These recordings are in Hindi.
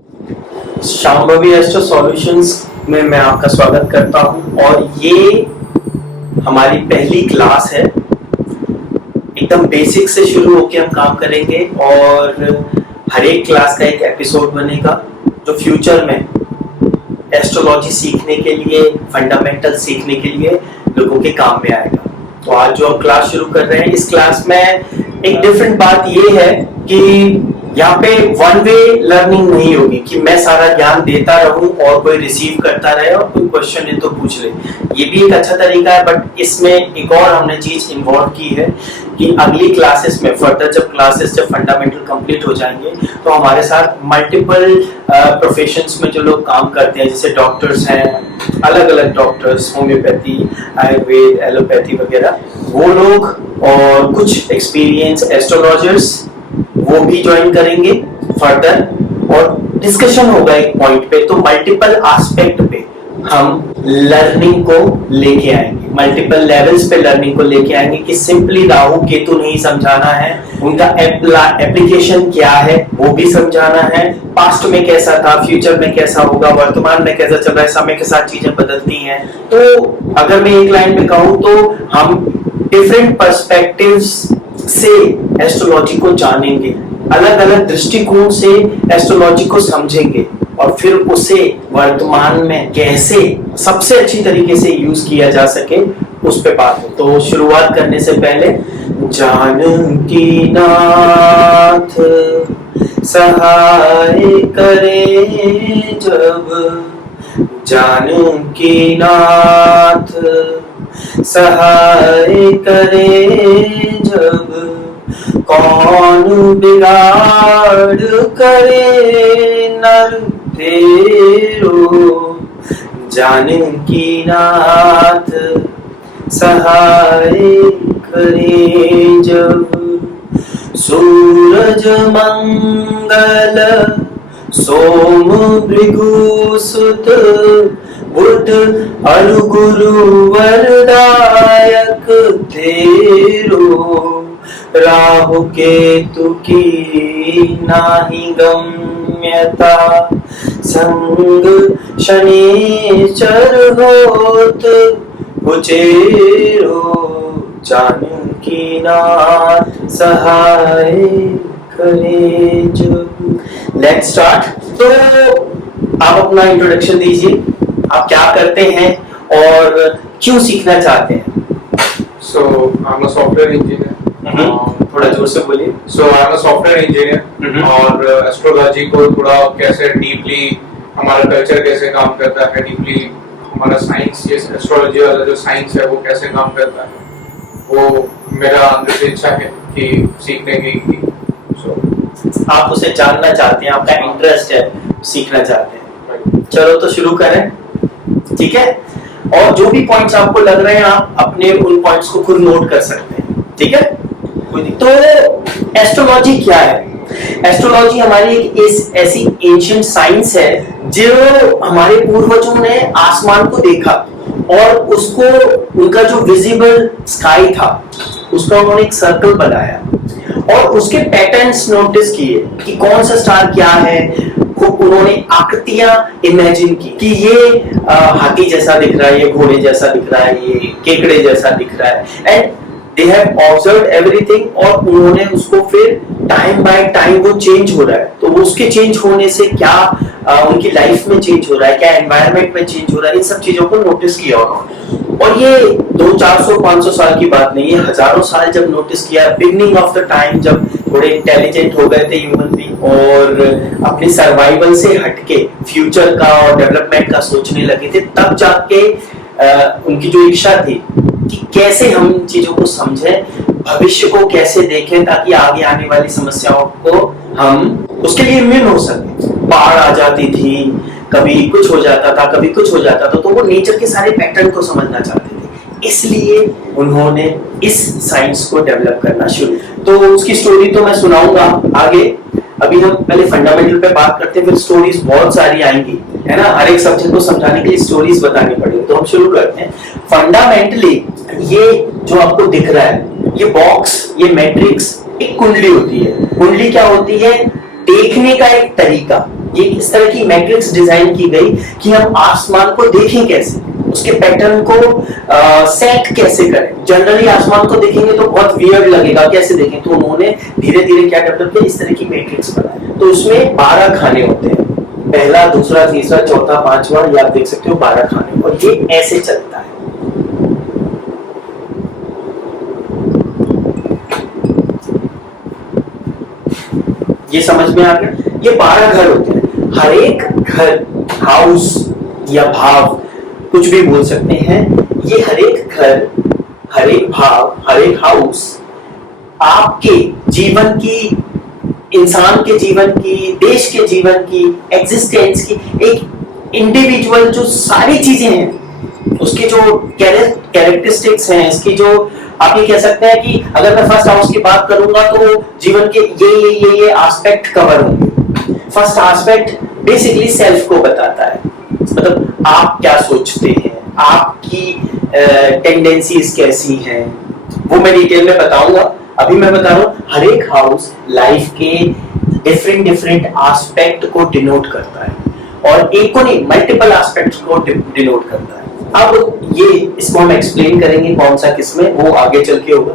शांभवी एस्ट्रो सॉल्यूशंस में मैं आपका स्वागत करता हूं और ये हमारी पहली क्लास है। एकदम बेसिक से शुरू होकर हम काम करेंगे और हर एक क्लास का एक एपिसोड बनेगा जो फ्यूचर में एस्ट्रोलॉजी सीखने के लिए, फंडामेंटल सीखने के लिए लोगों के काम में आएगा। तो आज जो हम क्लास शुरू कर रहे हैं, इस क्लास में एक डिफरेंट बात ये है कि यहाँ पे वन वे लर्निंग नहीं होगी कि मैं सारा ज्ञान देता रहूं और कोई रिसीव करता रहे और कोई क्वेश्चन है तो पूछ ले। ये भी एक अच्छा तरीका है, बट इसमें एक और हमने चीज इन्वॉल्व की है कि अगली क्लासेस में फर्दर जब फंडामेंटल कंप्लीट हो जाएंगे तो हमारे साथ मल्टीपल प्रोफेशंस में जो लोग काम करते हैं, जैसे डॉक्टर्स हैं, अलग अलग डॉक्टर्स, होम्योपैथी, आयुर्वेद, एलोपैथी वगैरह, वो लोग और कुछ एक्सपीरियंस एस्ट्रोलॉजर्स वो भी ज्वाइन करेंगे फर्दर और डिस्कशन होगा एक पॉइंट पे। तो मल्टीपल एस्पेक्ट पे हम लर्निंग को लेके आएंगे, मल्टीपल लेवल्स पे लर्निंग को लेके आएंगे कि सिंपली राहु केतु नहीं समझाना है, उनका एप्लीकेशन क्या है वो भी समझाना है, पास्ट में कैसा था, फ्यूचर में कैसा होगा, वर्तमान में कैसा चल रहा है, समय के साथ चीजें बदलती हैं। तो अगर मैं एक लाइन में कहूं तो हम डिफरेंट पर्सपेक्टिव्स से एस्ट्रोलॉजी को जानेंगे, अलग अलग दृष्टिकोण से एस्ट्रोलॉजी को समझेंगे और फिर उसे वर्तमान में कैसे सबसे अच्छी तरीके से यूज किया जा सके उस पे बात हो। तो शुरुआत करने से पहले जानकी नाथ सहाय करे जब, जानकी नाथ सहाय करे जब, कौन बिगाड़ करे नर तेरो, जानकी नाथ सहाय करे जब, सूरज मंगल सोम भृगुसुत बुध अरु गुरु वरदायक तेरो, राहु केतु की नाही गम्यता, संग शनिचर होत उचेरो, जानकी नाथ सहाय करे जब। Let's start. तो आप अपना इंट्रोडक्शन दीजिए, आप क्या करते हैं और क्यों सीखना चाहते हैं? So I'm a software engineer. थोड़ा जोर से बोलिए। So I'm a software engineer और एस्ट्रोलॉजी को थोड़ा कैसे डीपली हमारा कल्चर कैसे काम करता है, डीपली हमारा साइंस, ये एस्ट्रोलॉजी वाला जो साइंस है वो कैसे काम करता है, वो मेरा अंदर से इच्छा है कि सीखने की। So आप उसे जानना चाहते हैं, आपका इंटरेस्ट है, सीखना चाहते हैं। चलो तो शुरू करें, ठीक है? और जो भी पॉइंट्स आपको लग रहे हैं आप अपने उन पॉइंट्स को खुद नोट कर सकते हैं, ठीक है? तो एस्ट्रोलॉजी क्या है? एस्ट्रोलॉजी हमारी एक ऐसी एंशिएंट साइंस है जो हमारे पूर्वजों ने आसमान को देखा और उसको, उनका जो विजिबल स्काई था उसका उन्होंने एक सर्कल बनाया और उसके पैटर्न्स नोटिस किए कि कौन सा स्टार क्या है। उन्होंने आकृतियां इमेजिन की कि ये हाथी जैसा दिख रहा है, ये घोड़े जैसा दिख रहा है, ये केकड़े जैसा दिख रहा है, and they have observed everything. और उन्होंने उसको फिर टाइम बाय टाइम वो चेंज हो रहा है, तो वो उसके चेंज होने से क्या उनकी लाइफ में चेंज हो रहा है, क्या एनवायरनमेंट में चेंज हो रहा है, इन सब चीजों को नोटिस किया उन्होंने। और ये 200-400-500 साल की बात नहीं है, हजारों साल जब नोटिस किया, बिगनिंग ऑफ द टाइम जब थोड़े इंटेलिजेंट हो गए थे ह्यूमन बीइंग और अपने सर्वाइवल से हटके फ्यूचर का और डेवलपमेंट का सोचने लगे थे, तब जाके उनकी जो इच्छा थी कि कैसे हम चीजों को समझें, भविष्य को कैसे देखें ताकि आगे आने वाली समस्याओं को हम उसके लिए इम्यून हो सके। बाढ़ आ जाती थी, कभी कुछ हो जाता था, कभी कुछ हो जाता था, तो वो नेचर के सारे पैटर्न को समझना चाहते थे, इसलिए उन्होंने इस साइंस को डेवलप करना शुरू। तो उसकी स्टोरी तो मैं सुनाऊंगा आगे, अभी हम पहले फंडामेंटल पे बात करते हैं, फिर स्टोरीज बहुत सारी आएंगी, है ना? हर एक सब्जेक्ट को समझाने के लिए स्टोरीज बतानी पड़ेगी। तो हम शुरू करते हैं। फंडामेंटली ये जो आपको दिख रहा है, ये बॉक्स, ये मैट्रिक्स एक कुंडली होती है। कुंडली क्या होती है? देखने का एक तरीका, ये इस तरह की मैट्रिक्स डिजाइन की गई कि हम आसमान को देखें कैसे, उसके पैटर्न को सेट कैसे करें। जनरली आसमान को देखेंगे तो बहुत वियर्ड लगेगा, कैसे देखें, तो उन्होंने धीरे धीरे क्या डेवलप किया, इस तरह की मैट्रिक्स बनाई। तो उसमें 12 खाने होते हैं, पहला, दूसरा, तीसरा, चौथा, पांचवा, ये आप देख सकते हो 12 खाने, और ये ऐसे चलता है। ये समझ में आ गया? ये 12 घर होते हैं। हर एक घर, हाउस या भाव, कुछ भी बोल सकते हैं, ये हर एक घर, हर एक भाव, हर एक हाउस आपके जीवन की, इंसान के जीवन की, देश के जीवन की, एग्जिस्टेंस की एक इंडिविजुअल जो सारी चीजें हैं, उसकी जो कैरेक्टरिस्टिक्स हैं, इसकी जो आप ये कह सकते हैं कि अगर मैं फर्स्ट हाउस की बात करूंगा तो जीवन के ये एस्पेक्ट कवर होंगे। फर्स्ट एस्पेक्ट बेसिकली सेल्फ को बताता है, मतलब आप क्या सोचते हैं, आपकी टेंडेंसीज कैसी हैं, वो मैं डिटेल में बताऊंगा। अभी मैं बता रहा हूं हर एक हाउस लाइफ के डिफरेंट एस्पेक्ट को डिनोट करता है, और एक को नहीं, मल्टीपल एस्पेक्ट्स को डिनोट करता है। अब ये इसको हम एक्सप्लेन करेंगे कौन सा किसमें, वो आगे चल के होगा।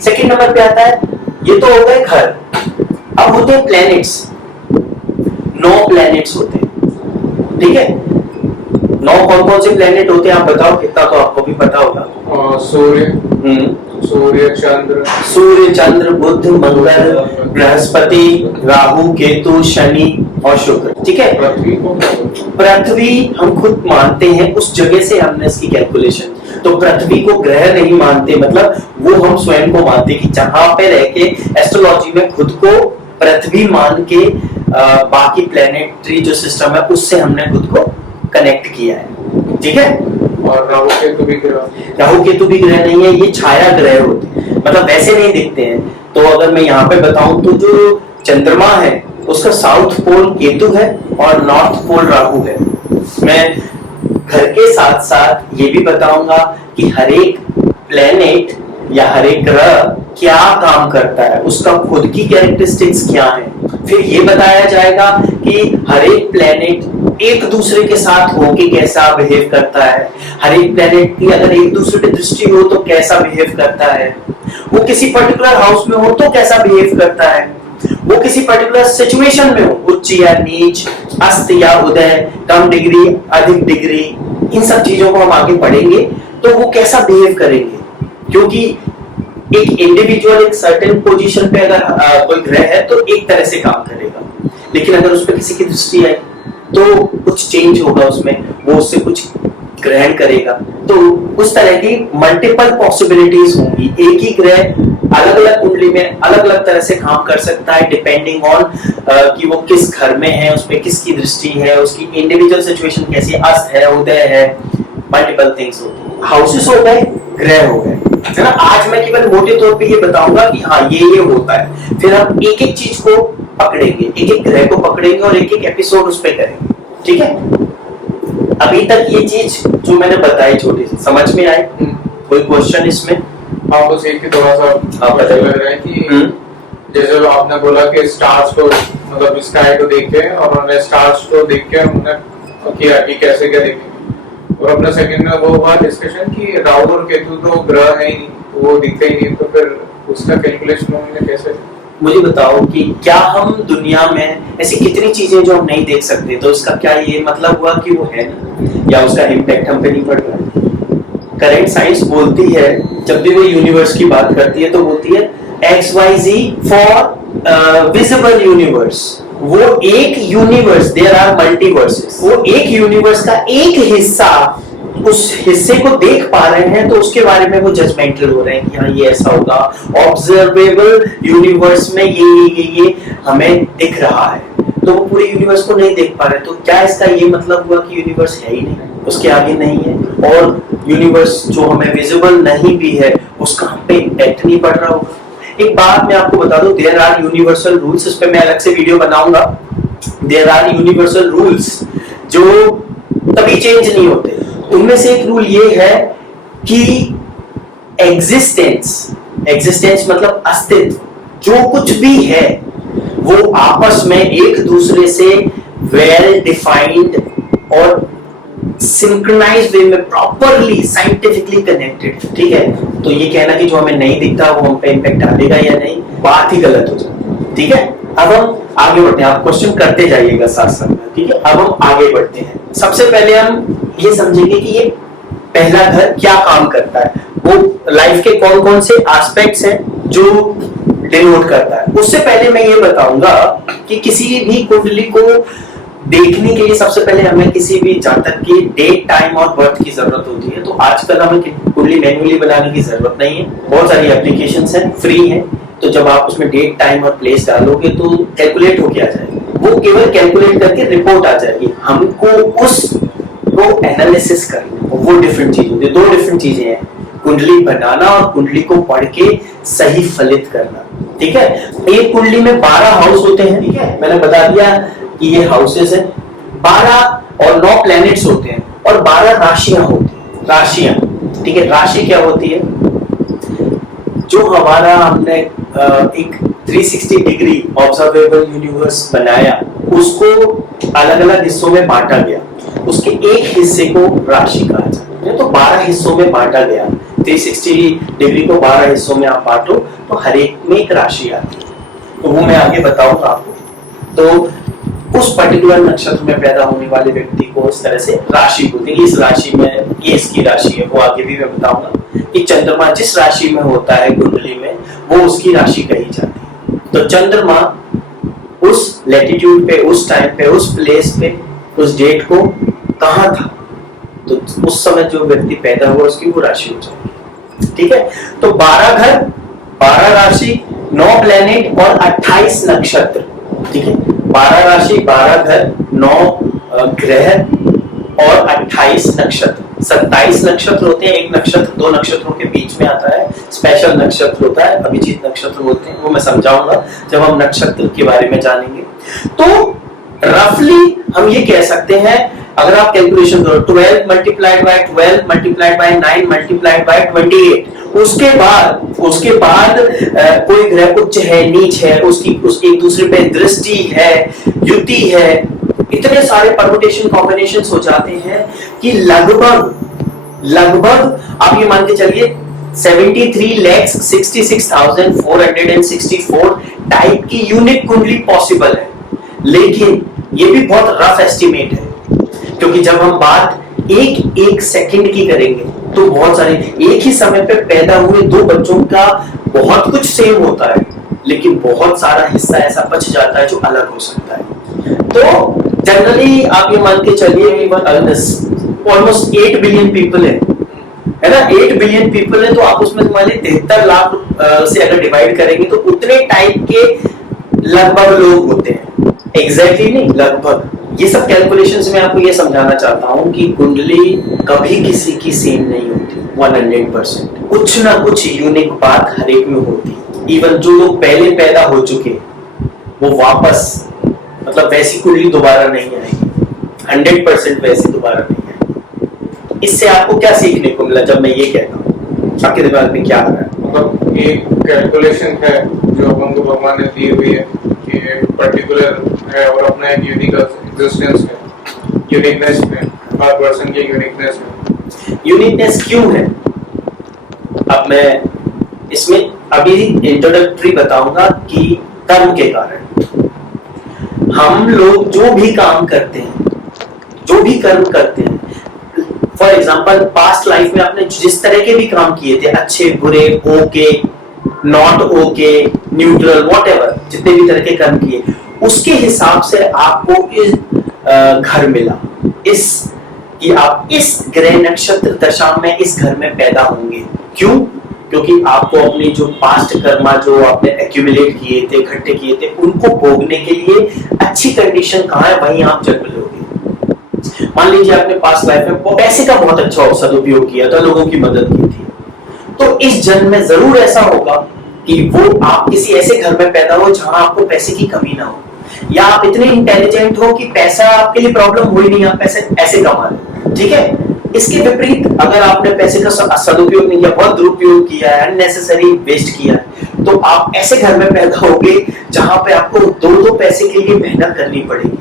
सेकंड नंबर पे आता है, ये तो हो गए घर। अब होते हैं प्लैनेट्स। 9 प्लैनेट्स होते हैं, ठीक है। 9 कौन से प्लैनेट होते हैं आप बताओ, कितना तो आपको भी पता होगा। सूर्य, चंद्र, बुध, मंगल, बृहस्पति, राहु, केतु, शनि और शुक्र, ठीक है। पृथ्वी हम खुद मानते हैं, उस जगह से हमने इसकी कैलकुलेशन, तो पृथ्वी को ग्रह नहीं मानते, मतलब वो हम स्वयं को मानते कि जहां पे रह के एस्ट्रोलॉजी में खुद को पृथ्वी मान के बाकी प्लैनेटरी जो सिस्टम है उससे हमने खुद को कनेक्ट किया है, ठीक है। और राहु केतु भी ग्रह नहीं है, ये छाया ग्रह होते हैं, मतलब वैसे नहीं दिखते हैं। तो अगर मैं यहाँ पे बताऊं तो जो चंद्रमा है उसका साउथ पोल केतु है और नॉर्थ पोल राहु है। मैं घर के साथ साथ ये भी बताऊंगा कि हर एक प्लेनेट या हर एक ग्रह क्या काम करता है, उसका खुद की कैरेक्टरिस्टिक्स क्या है। फिर ये बताया जाएगा कि हर एक प्लेनेट एक दूसरे के साथ होके कैसा बिहेव करता है, हर एक प्लेनेट की अगर एक दूसरे पे दृष्टि हो तो कैसा बिहेव करता है, वो किसी पर्टिकुलर हाउस में हो तो कैसा बिहेव करता है, वो किसी पर्टिकुलर सिचुएशन में हो, उच्च या नीच, अस्त या उदय, कम डिग्री, अधिक डिग्री, इन सब चीजों को हम आगे पढ़ेंगे तो वो कैसा बिहेव करेंगे। क्योंकि एक इंडिविजुअल एक सर्टेन पोजीशन पे अगर कोई ग्रह है तो एक तरह से काम करेगा, लेकिन अगर उस पर किसी की दृष्टि आई तो कुछ चेंज होगा उसमें, वो उससे कुछ ग्रहण करेगा। तो उस तरह की मल्टीपल पॉसिबिलिटीज होंगी। एक ही ग्रह अलग अलग कुंडली में अलग अलग तरह से काम कर सकता है, डिपेंडिंग ऑन कि वो किस घर में है, उसमें किसकी दृष्टि है, उसकी इंडिविजुअल सिचुएशन कैसी है, अस्त है, उदय है, मल्टीपल थिंग्स होती है। हाउसेस हो गए, ग्रह हो गए, है ना। आज मैं केवल मोटे तौर पे ये बताऊंगा कि हाँ ये होता है, फिर हम एक एक चीज को पकड़ेंगे, एक एक ग्रह को पकड़ेंगे और एक एक एपिसोड उस पे करेंगे, ठीक है। अभी तक ये चीज जो मैंने बताई छोटी सी समझ में आई? कोई क्वेश्चन इसमें? हाँ, बस एक ही थोड़ा सा लग रहा है कि जैसे आपने बोला कि स्टार्स को, मतलब स्काई को देख के और उन्होंने स्टार्स को देख के उन्होंने किया कि कैसे क्या देखेंगे, और अपना सेकंड में वो हुआ डिस्कशन कि राहु और केतु तो ग्रह है ही नहीं, वो दिखते ही नहीं, तो फिर उसका कैलकुलेशन हमने कैसे? मुझे बताओ कि क्या हम दुनिया में ऐसी कितनी चीजें जो हम नहीं देख सकते, तो इसका क्या ये मतलब हुआ कि वो है नहीं, या उसका इम्पैक्ट हम पे नहीं पड़ रहा है? करेंट साइंस बोलती है, जब भी वो यूनिवर्स की बात करती है तो बोलती है XYZ फॉर विजिबल यूनिवर्स। वो एक यूनिवर्स, देयर आर मल्टीवर्सेस, वो एक यूनिवर्स का एक हिस्सा, उस हिस्से को देख पा रहे हैं तो उसके बारे में वो जजमेंटल हो रहे हैं कि हाँ ये ऐसा होगा। ऑब्जर्वेबल यूनिवर्स में ये हमें दिख रहा है, तो वो पूरे यूनिवर्स को नहीं देख पा रहे, तो क्या इसका ये मतलब हुआ कि यूनिवर्स है ही नहीं, उसके आगे नहीं है? और यूनिवर्स जो हमें विजिबल नहीं भी है उसका हम पे इम्पैक्ट नहीं पड़ रहा होगा? एक बात मैं आपको बता दूं, देयर आर यूनिवर्सल रूल्स, इस पे मैं अलग से वीडियो बनाऊंगा। देयर आर यूनिवर्सल रूल्स जो कभी चेंज नहीं होते। उनमें से एक रूल ये है कि एग्जिस्टेंस मतलब अस्तित्व, जो कुछ भी है वो आपस में एक दूसरे से वेल डिफाइंड और सिंक्रोनाइज वे में प्रॉपरली साइंटिफिकली कनेक्टेड, ठीक है। तो ये कहना कि जो हमें नहीं दिखता वो हम पे इम्पैक्ट डालेगा या नहीं, बात ही गलत हो जाती, ठीक है। अब हम आगे बढ़ते हैं, आप क्वेश्चन करते जाइएगा साथ साथ, ठीक है। अब हम आगे बढ़ते हैं। सबसे पहले हम ये समझेंगे कि ये पहला घर क्या काम करता है, वो लाइफ के कौन कौन से एस्पेक्ट्स हैं जो डिनोट करता है। उससे पहले मैं ये बताऊंगा कि किसी भी कुंडली को देखने के लिए सबसे पहले हमें किसी भी जातक की डेट, टाइम और बर्थ की जरूरत होती है। तो आजकल हमें कुंडली मैन्युअली बनाने की जरूरत नहीं है, बहुत सारी एप्लीकेशंस हैं, फ्री हैं। तो जब आप उसमें डेट, टाइम और प्लेस डालोगे तो कैलकुलेट होके आ जाएगा, वो केवल कैलकुलेट करके रिपोर्ट आ जाएगी, हमको उसको एनालिसिस करना, वो डिफरेंट चीज होती है। दो डिफरेंट चीजें हैं, कुंडली बनाना और कुंडली को पढ़ के सही फलित करना, ठीक है। एक कुंडली में 12 हाउस होते हैं, ठीक है, मैंने बता दिया कि ये हाउसेस हैं। 12 और 9 प्लैनेट्स होते हैं और 12 राशियां होती हैं, राशियां, ठीक है। राशि क्या होती है, जो हमारा हमने एक 360 डिग्री ऑब्जर्वेबल यूनिवर्स बनाया, उसको अलग अलग हिस्सों में बांटा गया, उसके एक हिस्से को राशि कहा जाता है। तो 12 हिस्सों में बांटा गया, 360 डिग्री को 12 हिस्सों में आप बांटो तो हर एक में एक राशि आती है, तो वो मैं आगे बताऊंगा आपको। तो उस पर्टिकुलर नक्षत्र में पैदा होने वाले व्यक्ति को इस तरह से राशि बोलते हैं। इस राशि में ये इसकी राशि है, वो आगे भी मैं बताऊंगा कि चंद्रमा जिस राशि में होता है कुंडली में, वो उसकी राशि कही जाती है। तो चंद्रमा उस लैटिट्यूड पे, उस टाइम पे, उस प्लेस पे, उस डेट को कहाँ था, तो उस समय जो व्यक्ति पैदा हुआ उसकी वो राशि हो जाएगी, ठीक है। तो 12 घर, 12 राशि, 9 प्लेनेट और 28 नक्षत्र, ठीक है। 12 राशि, 12 घर, 9 ग्रह और 28 नक्षत्र। 27 नक्षत्र होते हैं, एक नक्षत्र 2 नक्षत्रों के बीच में आता है, स्पेशल नक्षत्र होता है, अभिजीत नक्षत्र होते हैं, वो मैं समझाऊंगा जब हम नक्षत्र के बारे में जानेंगे। तो रफली हम ये कह सकते हैं, अगर आप कैलकुलेशन करो 12 multiplied by 12 multiplied by 9 multiplied by 28, उसके बाद कोई ग्रह उच्च है, नीच है, उसकी एक दूसरे पे दृष्टि है, युति है, इतने सारे परमुटेशन कॉम्बिनेशंस हो जाते हैं कि लगभग आप ये मान के चलिए 73,66,464 टाइप की यूनिक कुंडली पॉसिबल है। लेकिन ये भी बहुत रफ एस्टिमेट है, क्योंकि जब हम बात एक सेकंड की करेंगे तो बहुत सारे एक ही समय पे पैदा हुए 2 बच्चों का बहुत कुछ सेम होता है, लेकिन बहुत सारा हिस्सा ऐसा बच जाता है जो अलग हो सकता है। तो जनरली आप ये मान के चलिए ऑलमोस्ट 8 बिलियन पीपल है ना, 8 बिलियन पीपल है, तो आप उसमें तुम्हारे 73 लाख से अगर डिवाइड करेंगे तो उतने टाइप के लगभग लोग होते हैं, एग्जैक्टली नहीं, लगभग। ये सब कैलकुलेशंस में आपको ये समझाना चाहता हूं कि कुंडली कभी किसी की सेम नहीं होती 100%, कुछ ना कुछ यूनिक बात हर एक में होती है। इवन जो लोग पहले पैदा हो चुके वो वापस मतलब वैसी कुंडली दोबारा नहीं आएगी, 100% वैसी दोबारा नहीं आएगी। इससे आपको क्या सीखने को मिला जब मैं ये कहता हूँ, आपके दिमाग में क्या आ रहा है? मतलब एक कैलकुलेशन है जो अपन को भगवान ने दी हुई है कि एक पर्टिकुलर है और अपना एक यूनिक एग्जिस्टेंस है, यूनिकनेस है, हर पर्सन की यूनिकनेस है। यूनिकनेस क्यों है? अब मैं इसमें अभी इंट्रोडक्टरी बताऊंगा कि कर्म के कारण हम लोग जो भी काम करते हैं, जो भी कर्म करते हैं, फॉर एग्जाम्पल पास्ट लाइफ में आपने जिस तरह के भी काम किए थे, अच्छे बुरे, okay, not okay, neutral, whatever, जितने भी तरह के कर्म किए, उसके हिसाब से आपको इस घर मिला, कि आप इस ग्रह नक्षत्र दशा में इस घर में पैदा होंगे। क्यों? क्योंकि आपको अपनी जो पास्ट कर्मा जो आपने एक्यूमुलेट किए थे, इकट्ठे किए थे, उनको भोगने के लिए अच्छी कंडीशन कहाँ है, वहीं आप जन्म लोगे। मान लीजिए आपने पास्ट लाइफ में पैसे का बहुत अच्छा सदुपयोग किया था, लोगों की मदद की थी, तो इस जन्म में जरूर ऐसा होगा कि वो आप किसी ऐसे घर में पैदा हो जहां आपको पैसे की कमी ना हो, या आप इतने इंटेलिजेंट हो कि पैसा आपके लिए प्रॉब्लम हो ही नहीं, आप पैसे ऐसे कमा लें, ठीक है। इसके विपरीत अगर आपने पैसे का सदुपयोग नहीं किया, बहुत दुरुपयोग किया है, अननेसेसरी वेस्ट किया है, तो आप ऐसे घर में पैदा होगे जहां पे आपको दो पैसे के लिए मेहनत करनी पड़ेगी,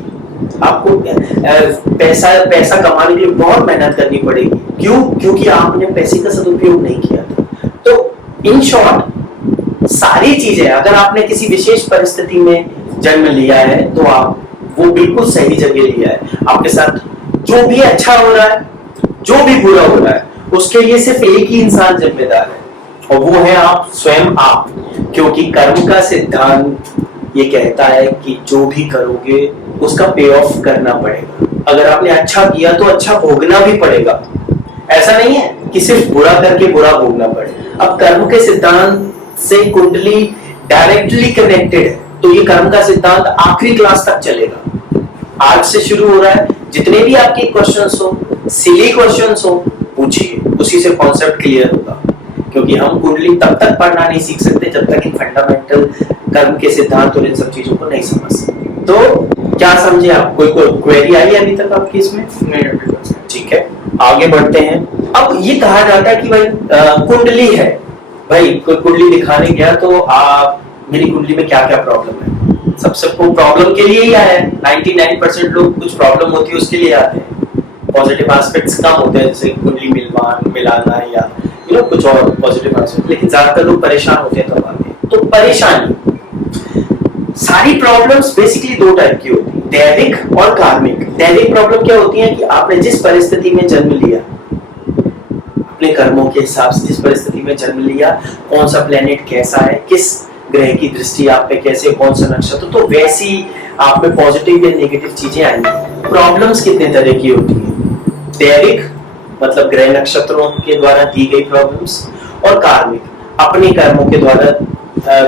आपको पैसा कमाने के लिए बहुत मेहनत करनी पड़ेगी। क्यों? क्योंकि आपने पैसे का सदुपयोग नहीं किया था। तो इन शॉर्ट सारी चीजें, अगर आपने किसी विशेष परिस्थिति में जन्म लिया है तो आप वो बिल्कुल सही जगह लिया है। आपके साथ जो भी अच्छा हो रहा है, जो भी बुरा हो रहा है, उसके लिए सिर्फ एक ही इंसान जिम्मेदार है और वो है आप स्वयं आप। क्योंकि कर्म का सिद्धांत ये कहता है कि जो भी करोगे उसका पे ऑफ करना पड़ेगा। अगर आपने अच्छा किया तो अच्छा भोगना भी पड़ेगा। ऐसा नहीं है कि सिर्फ बुरा करके बुरा भोगना पड़े। अब कर्म के सिद्धांत से कुंडली डायरेक्टली कनेक्टेड है, तो ये कर्म का सिद्धांत आखिरी क्लास तक चलेगा। आज से शुरू हो रहा है, जितने भी आपके क्वेश्चंस हो, सिली क्वेश्चंस हो, पूछिए, उसी से कॉन्सेप्ट क्लियर होगा। क्योंकि हम कुंडली तब तक पढ़ना नहीं सीख सकते जब तक इन फंडामेंटल कर्म के सिद्धांत और इन सब चीजों को नहीं समझ सकते। तो क्या समझे आप? कोई क्वेरी आई अभी तक आपकी इसमें? नहीं। ठीक है, आगे बढ़ते हैं। अब ये कहा जाता है कि भाई कुंडली है, भाई कोई कुंडली दिखाने गया तो आप मेरी कुंडली में क्या क्या प्रॉब्लम है। सबसे प्रॉब्लम के लिए ही आया है। 99% लोग कुछ प्रॉब्लम होती है उसके लिए आते हैं। पॉजिटिव एस्पेक्ट्स कम होते हैं, जैसे कुंडली मिलाना या कुछ और पॉजिटिव एस्पेक्ट, लेकिन ज्यादातर लोग परेशान होते हैं तब आते हैं। तो परेशानी, सारी प्रॉब्लम्स बेसिकली दो टाइप की होती है, दैविक और कार्मिक। दैविक प्रॉब्लम क्या होती है कि आपने जिस परिस्थिति में जन्म लिया, अपने कर्मों के हिसाब से जिस परिस्थिति में जन्म लिया, कौन सा प्लेनेट कैसा है, किस ग्रह की दृष्टि आप पे कैसे, कौन सा नक्षत्र, तो वैसी आप में पॉजिटिव या नेगेटिव चीजें आएंगी। प्रॉब्लम्स कितने तरह की होती है? दैविक मतलब ग्रह नक्षत्रों के द्वारा दी गई प्रॉब्लम्स, और कार्मिक अपने कर्मों के द्वारा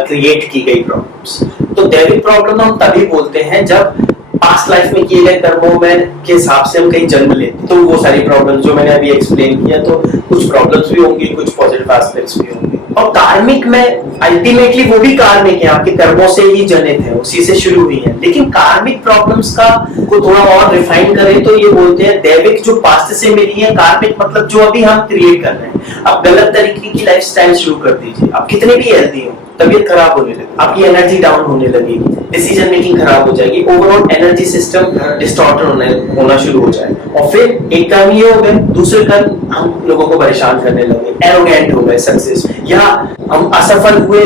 क्रिएट की गई प्रॉब्लम्स। तो दैविक प्रॉब्लम हम तभी बोलते हैं जब पास्ट लाइफ में किए गए कर्मों में के हिसाब से हम कहीं जन्म लेते हैं, तो वो सारी प्रॉब्लम्स जो मैंने अभी एक्सप्लेन किया, तो कुछ प्रॉब्लम्स भी होंगी, कुछ पॉजिटिव एस्पेक्ट्स भी होंगे। और कार्मिक में अल्टीमेटली वो भी कार्मिक है, आपके कर्मों से ही जनित है, उसी से शुरू हुई है। लेकिन कार्मिक प्रॉब्लम्स का को थोड़ा और रिफाइन करें तो ये बोलते हैं दैविक जो पास्ट से मिली है, कार्मिक मतलब जो अभी हम क्रिएट कर रहे हैं। आप गलत तरीके की लाइफस्टाइल शुरू कर दीजिए, आप कितने भी हेल्दी हो, तबीयत खराब होने लगी, आपकी एनर्जी डाउन होने लगेगी, डिसीजन मेकिंग खराब हो जाएगी, ओवरऑल एनर्जी सिस्टम डिस्टॉर्टेड होना शुरू हो जाए। और फिर एक कर्म ये हो गए, दूसरे कर्म हम लोगों को परेशान करने लगे, एरोगेंट हो गए सक्सेस, या हम असफल हुए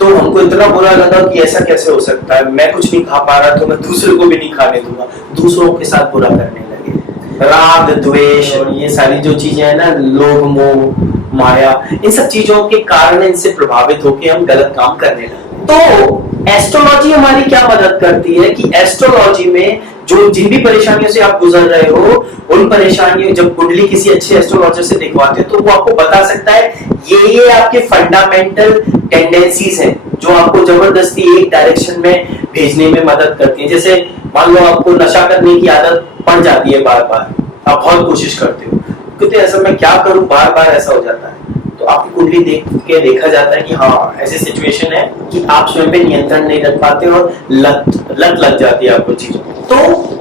तो हमको इतना बुरा लगा कि ऐसा कैसे हो सकता है, मैं कुछ नहीं खा पा रहा तो मैं दूसरे को भी नहीं खाने दूंगा, दूसरों के साथ बुरा करने लगे। राग द्वेष और ये सारी जो चीजें है ना, लोभ मोह माया, इन सब चीजों के कारण इनसे प्रभावित होकर हम गलत काम करने लगे। तो एस्ट्रोलॉजी हमारी क्या मदद करती है कि एस्ट्रोलॉजी में जो जिन भी परेशानियों से आप गुजर रहे हो, उन परेशानियों जब कुंडली किसी अच्छे एस्ट्रोलॉजर से दिखवाते हैं तो वो आपको बता सकता है ये आपके फंडामेंटल टेंडेंसीज हैं जो आपको जबरदस्ती एक डायरेक्शन में भेजने में मदद करती है। जैसे मान लो आपको नशा करने की आदत पड़ जाती है, बार बार आप बहुत कोशिश करते हो, क्योंकि ऐसा मैं क्या करूं, बार बार ऐसा हो जाता है, तो आपकी कुंडली देख के देखा जाता है कि हाँ ऐसी सिचुएशन है कि आप स्वयं पे नियंत्रण नहीं रख पाते और लत लग जाती है आपको चीजों। तो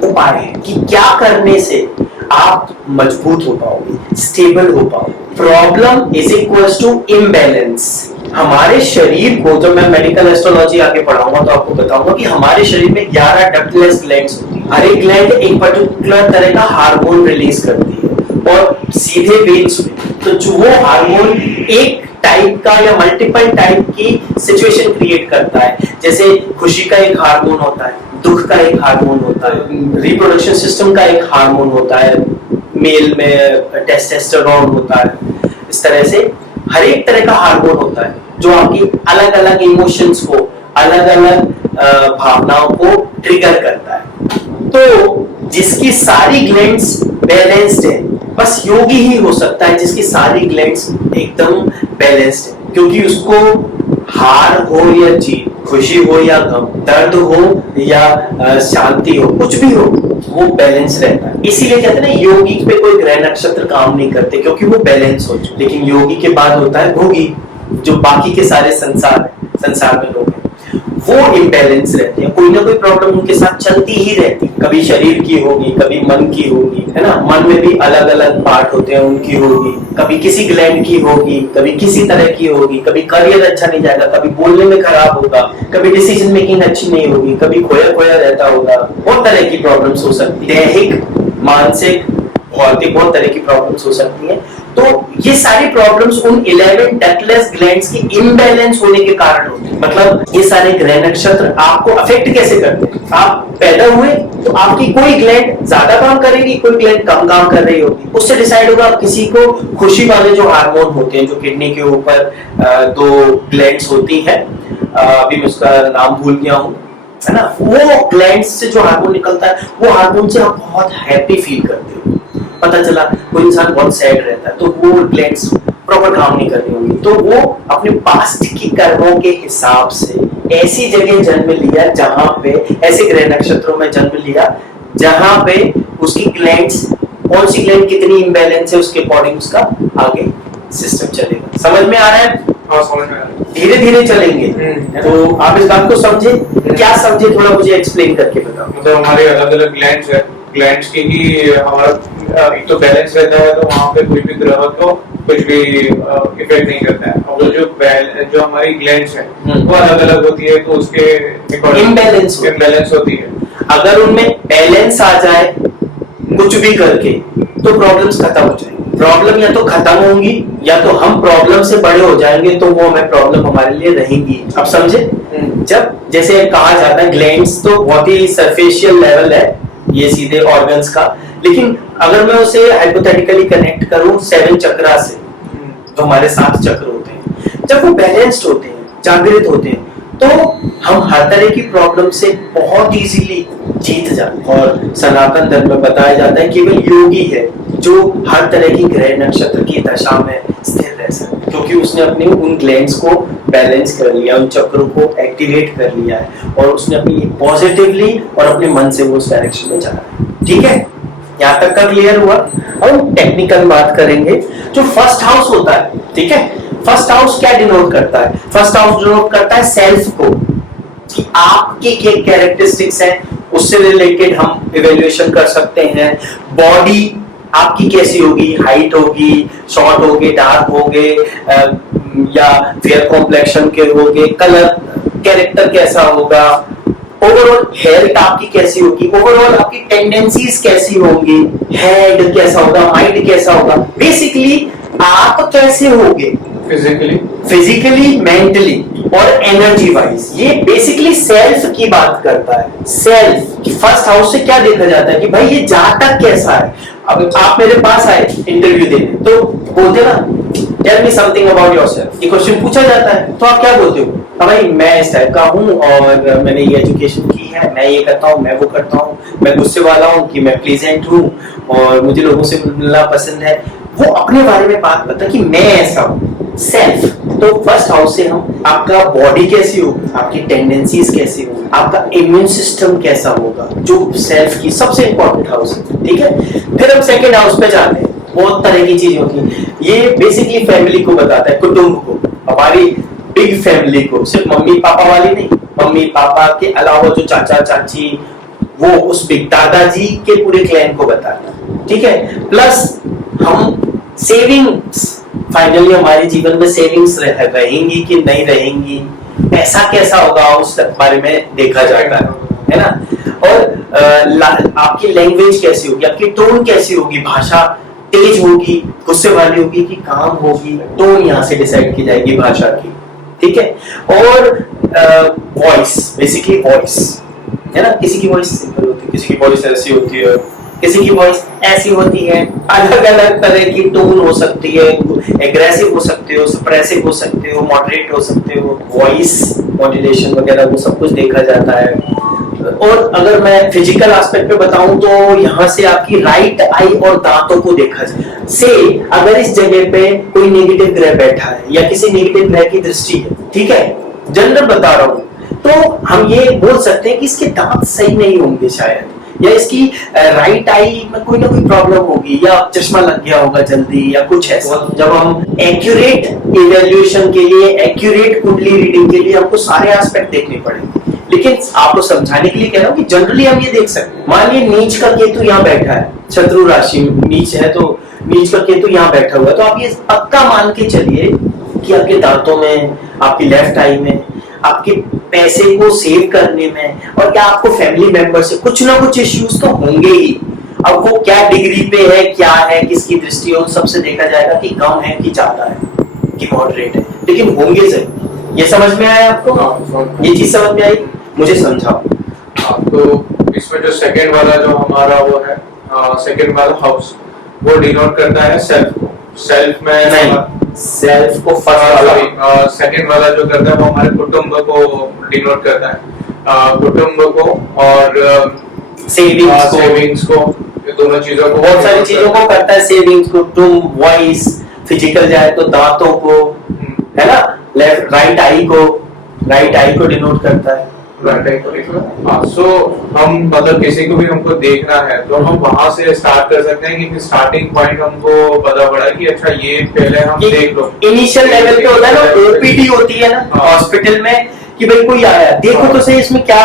उपाय है कि क्या करने से आप मजबूत हो पाओगे, स्टेबल हो पाओगे। Problem is equals to imbalance. हमारे शरीर को, जब मैं मेडिकल एस्ट्रोलॉजी आगे पढ़ाऊंगा तो आपको बताऊंगा कि हमारे शरीर में 11 डक्टलेस ग्लैंड्स होती है। हर एक ग्लैंड एक पर्टिकुलर तरह का हार्मोन रिलीज करती है और सीधे वेन्स में, तो जो वो हार्मोन एक टाइप का या मल्टीपल टाइप की सिचुएशन क्रिएट करता है। जैसे खुशी का एक हार्मोन होता है, दुख का एक हार्मोन होता है, रिप्रोडक्शन सिस्टम का एक हार्मोन होता है, मेल में टेस्टोस्टेरोन होता है। इस तरह से हर एक तरह का हार्मोन होता है जो आपकी अलग अलग इमोशंस को, अलग अलग भावनाओं को ट्रिगर करता है। तो जिसकी सारी ग्लैंड्स बैलेंस्ड है, बस योगी ही हो सकता है जिसकी सारी ग्लैंड्स एकदम बैलेंस्ड है, क्योंकि उसको हार हो या जीत, खुशी हो या गम, दर्द हो या शांति हो, कुछ भी हो, वो बैलेंस रहता है। इसीलिए कहते हैं ना योगी पे कोई ग्रह नक्षत्र काम नहीं करते, क्योंकि वो बैलेंस हो चुके। लेकिन योगी के बाद होता है भोगी, जो बाकी के सारे संसार में लोग हैं, वो इम्बैलेंस रहते हैं, कोई ना कोई प्रॉब्लम उनके साथ चलती ही रहती, कभी शरीर की होगी, कभी मन की होगी, है ना, मन में भी अलग अलग पार्ट होते हैं उनकी होगी, कभी किसी ग्लैंड की होगी, कभी किसी तरह की होगी, कभी करियर अच्छा नहीं जाएगा, कभी बोलने में खराब होगा, कभी डिसीजन मेकिंग अच्छी नहीं होगी, कभी खोया खोया रहता होगा, बहुत तरह की प्रॉब्लम्स हो सकती है, दैहिक, मानसिक, भौतिक, बहुत तरह की प्रॉब्लम्स हो सकती हैं। तो ये सारी प्रॉब्लम्स उन 11 डक्टलेस ग्लैंड्स के इम्बैलेंस होने के कारण होती है। मतलब ये सारे ग्रह नक्षत्र आपको अफेक्ट कैसे करते हैं? आप पैदा हुए तो आपकी कोई ग्लैंड ज्यादा काम करेगी, कोई ग्लैंड कम काम कर रही होगी, उससे डिसाइड होगा। किसी को खुशी वाले जो हार्मोन होते हैं, जो किडनी के ऊपर 2 ग्लैंड्स होती हैं, अभी मैं उसका नाम भूल गया हूँ, है ना, वो ग्लैंड्स से जो हार्मोन निकलता है, वो हार्मोन से आप बहुत हैप्पी फील करते हो। पता चला कोई इंसान बहुत सैड रहता है तो वो ग्लैंड्स प्रॉपर काम नहीं कर रही होंगी, तो वो अपने पास्ट की कर्मों के हिसाब से ऐसी जगह जन्म लिया जहां पे, ऐसे ग्रह नक्षत्रों में जन्म लिया जहां पे उसकी ग्लैंड्स, कौन सी ग्लैंड कितनी इम्बैलेंस है, उसके अकॉर्डिंग उसका आगे सिस्टम चलेगा। समझ में आ रहा है? हाँ, समझ में आ रहा है। धीरे धीरे चलेंगे, तो आप इस बात को समझे, क्या समझे, थोड़ा मुझे एक्सप्लेन करके बताओ। मतलब हमारे अलग अलग ग्लैंड्स है, ग्लैंड्स की ही हमारा एक तो बैलेंस रहता है, तो वहाँ पे कोई भी ग्रह को कुछ भी इफेक्ट नहीं करता है। और जो हमारी ग्लैंड्स है वो अलग अलग होती है, तो उसके इम्बैलेंस होती है। अगर उनमें बैलेंस आ जाए कुछ भी करके तो प्रॉब्लम्स खत्म हो जाएंगी। प्रॉब्लम या तो खत्म होंगी या तो हम प्रॉब्लम से बड़े हो जाएंगे, तो वो हमें प्रॉब्लम हमारे लिए रहेंगी। अब समझे? जब जैसे कहा जाता है ग्लैंड्स तो बहुत ही सरफेशियल लेवल है, ये सीधे ऑर्गन्स का, लेकिन अगर मैं उसे हाइपोथेटिकली कनेक्ट करूं 7 चक्रा से, तो हमारे 7 चक्र होते हैं, जब वो बैलेंस्ड होते हैं, जागृत होते हैं, तो हम हर तरह की प्रॉब्लम से बहुत इजीली जीत जाते हैं। और सनातन धर्म में बताया जाता है केवल योगी है जो हर तरह की ग्रह नक्षत्र की दशा में स्थिर रह सकता है, क्योंकि उसने अपने उन ग्लैंड्स को बैलेंस कर लिया, उन चक्रों को एक्टिवेट कर लिया है, और उसने अपनी पॉजिटिवली और अपने मन से वो उस डायरेक्शन में जाना है। ठीक है, यहाँ तक का क्लियर हुआ। हम टेक्निकल बात करेंगे। जो फर्स्ट हाउस होता है, ठीक है, फर्स्ट हाउस क्या डिनोट करता है? फर्स्ट हाउस डिनोट करता है सेल्फ को, कि आपके क्या कैरेक्टरिस्टिक्स हैं, उससे रिलेटेड हम इवैल्यूएशन कर सकते हैं। बॉडी आपकी कैसी होगी, हाइट होगी, शॉर्ट होगे, डार्क होगे, या फेयर कॉम्प्लेक्शन के होगे, कलर कैरेक्टर कैसा होगा, ओवरऑल हेल्थ आपकी कैसी होगी, ओवरऑल आपकी टेंडेंसीज कैसी होंगी, हेड कैसा होगा, माइंड कैसा होगा, बेसिकली आप कैसे होगे फिजिकली, मेंटली और एनर्जी वाइज। ये बेसिकली सेल्फ की बात करता है। सेल्फ फर्स्ट हाउस से क्या देखा जाता है कि भाई ये जातक कैसा है। अब आप मेरे पास आए इंटरव्यू देने, तो बोलते ना tell me something about yourself, ये क्वेश्चन पूछा जाता है, तो आप क्या बोलते हो? भाई मैं इस टाइप का हूँ और मैंने ये एजुकेशन की है, मैं ये करता हूँ, मैं वो करता हूँ, मैं गुस्से वाला हूँ कि मैं प्लीजेंट हूँ और मुझे लोगों से मिलना पसंद है। वो अपने बारे में बात करता है कि मैं ऐसा हूँ। सेल्फ, तो फर्स्ट हाउस से हम आपका बॉडी कैसी होगी, आपकी टेंडेंसीज कैसी होगी, आपका इम्यून सिस्टम कैसा होगा, जो सेल्फ की सबसे इंपॉर्टेंट हाउस है। ठीक है, फिर हम सेकेंड हाउस पे जाते हैं। बहुत तरह की चीज होती है, ये बेसिकली फैमिली को बताता है, कुटुंब को, हमारी बिग फैमिली को, सिर्फ मम्मी पापा वाली नहीं, मम्मी पापा के अलावा जो चाचा चाची, वो उस बिग दादाजी के पूरे क्लैन को बताता है। ठीक है, प्लस हम सेविंग्स, फाइनली हमारे जीवन में सेविंग्स रहेंगी कि नहीं रहेंगी, पैसा कैसा होगा, उस बारे में देखा जाता है ना। और आपकी लैंग्वेज कैसी होगी, आपकी टोन कैसी होगी, भाषा तेज होगी, गुस्से वाली होगी कि काम होगी, टोन यहाँ से डिसाइड की जाएगी भाषा की। ठीक है, और वॉइस, बेसिकली वॉइस है ना, किसी की वॉइस सिंपल होती है, किसी की वॉइस ऐसी होती है, किसी की वॉइस ऐसी होती है, अलग अलग तरह की टोन हो सकती है, एग्रेसिव हो सकते हो, सप्रेसिव हो सकते हो, मॉडरेट हो सकते हो, वॉइस मॉड्यूलेशन वगैरह वो सब कुछ देखा जाता है। और अगर मैं फिजिकल एस्पेक्ट पे बताऊं तो यहाँ से आपकी राइट आई और दांतों को देखा जाए। से अगर इस जगह पे कोई नेगेटिव ग्रह बैठा है या किसी नेगेटिव ग्रह की दृष्टि है, ठीक है, जनरल बता रहा हूं, तो हम ये बोल सकते हैं कि इसके दांत सही नहीं होंगे शायद, या इसकी राइट आई में कोई ना कोई प्रॉब्लम होगी, या चश्मा लग गया होगा जल्दी, या कुछ ऐसा। जब हम एक्यूरेट इवैल्यूएशन के लिए, एक्यूरेट कुंडली रीडिंग के लिए हमको सारे एस्पेक्ट देखने पड़ेंगे, लेकिन आपको समझाने के लिए कह रहा हूँ कि जनरली हम ये देख सकते हैं। मान लीजिए नीच का केतु यहाँ बैठा है, शत्रु राशि में नीच है, तो नीच का केतु यहाँ बैठा हुआ है, तो आप ये पक्का मान के चलिए कि आपके दांतों में, आपकी लेफ्ट आई में, आपके पैसे को सेव करने में, और क्या आपको फैमिली मेंबर से कुछ ना कुछ इश्यूज तो होंगे ही। अब वो क्या डिग्री पे है, क्या है, किसकी दृष्टि हो, सबसे देखा जाएगा कि कम है कि ज्यादा है कि मॉडरेट है, लेकिन होंगे जरूर। ये समझ में आया आपको? ये चीज समझ में आई? मुझे समझाओ। तो इसमें जो सेकंड वाला जो हमारा वो है, सेकंड वाला हाउस, वो डिनोट करता है सेल्फ को। सेल्फ में नहीं, सेल्फ को फर्स्ट वाला, सेकंड वाला जो करता है वो हमारे कुटुंब को डिनोट करता है, कुटुंब को और सेविंग्स को, ये दोनों चीजों को, बहुत सारी चीजों को करता है। सेविंग्स को, कुटुंब, वॉइस, फिजिकल जाए तो दांतों को, है ना, लेफ्ट राइट आई को डिनोट करता है। सो हम मतलब किसी को भी हमको देखना है तो हम वहां से स्टार्ट कर सकते हैं कि स्टार्टिंग पॉइंट हमको पता पड़ा कि अच्छा ये पहले हम देख लो। इनिशियल लेवल पे होता है ना, ओपीडी होती है ना हॉस्पिटल में, कि भाई कोई आया, देखो तो सही इसमें क्या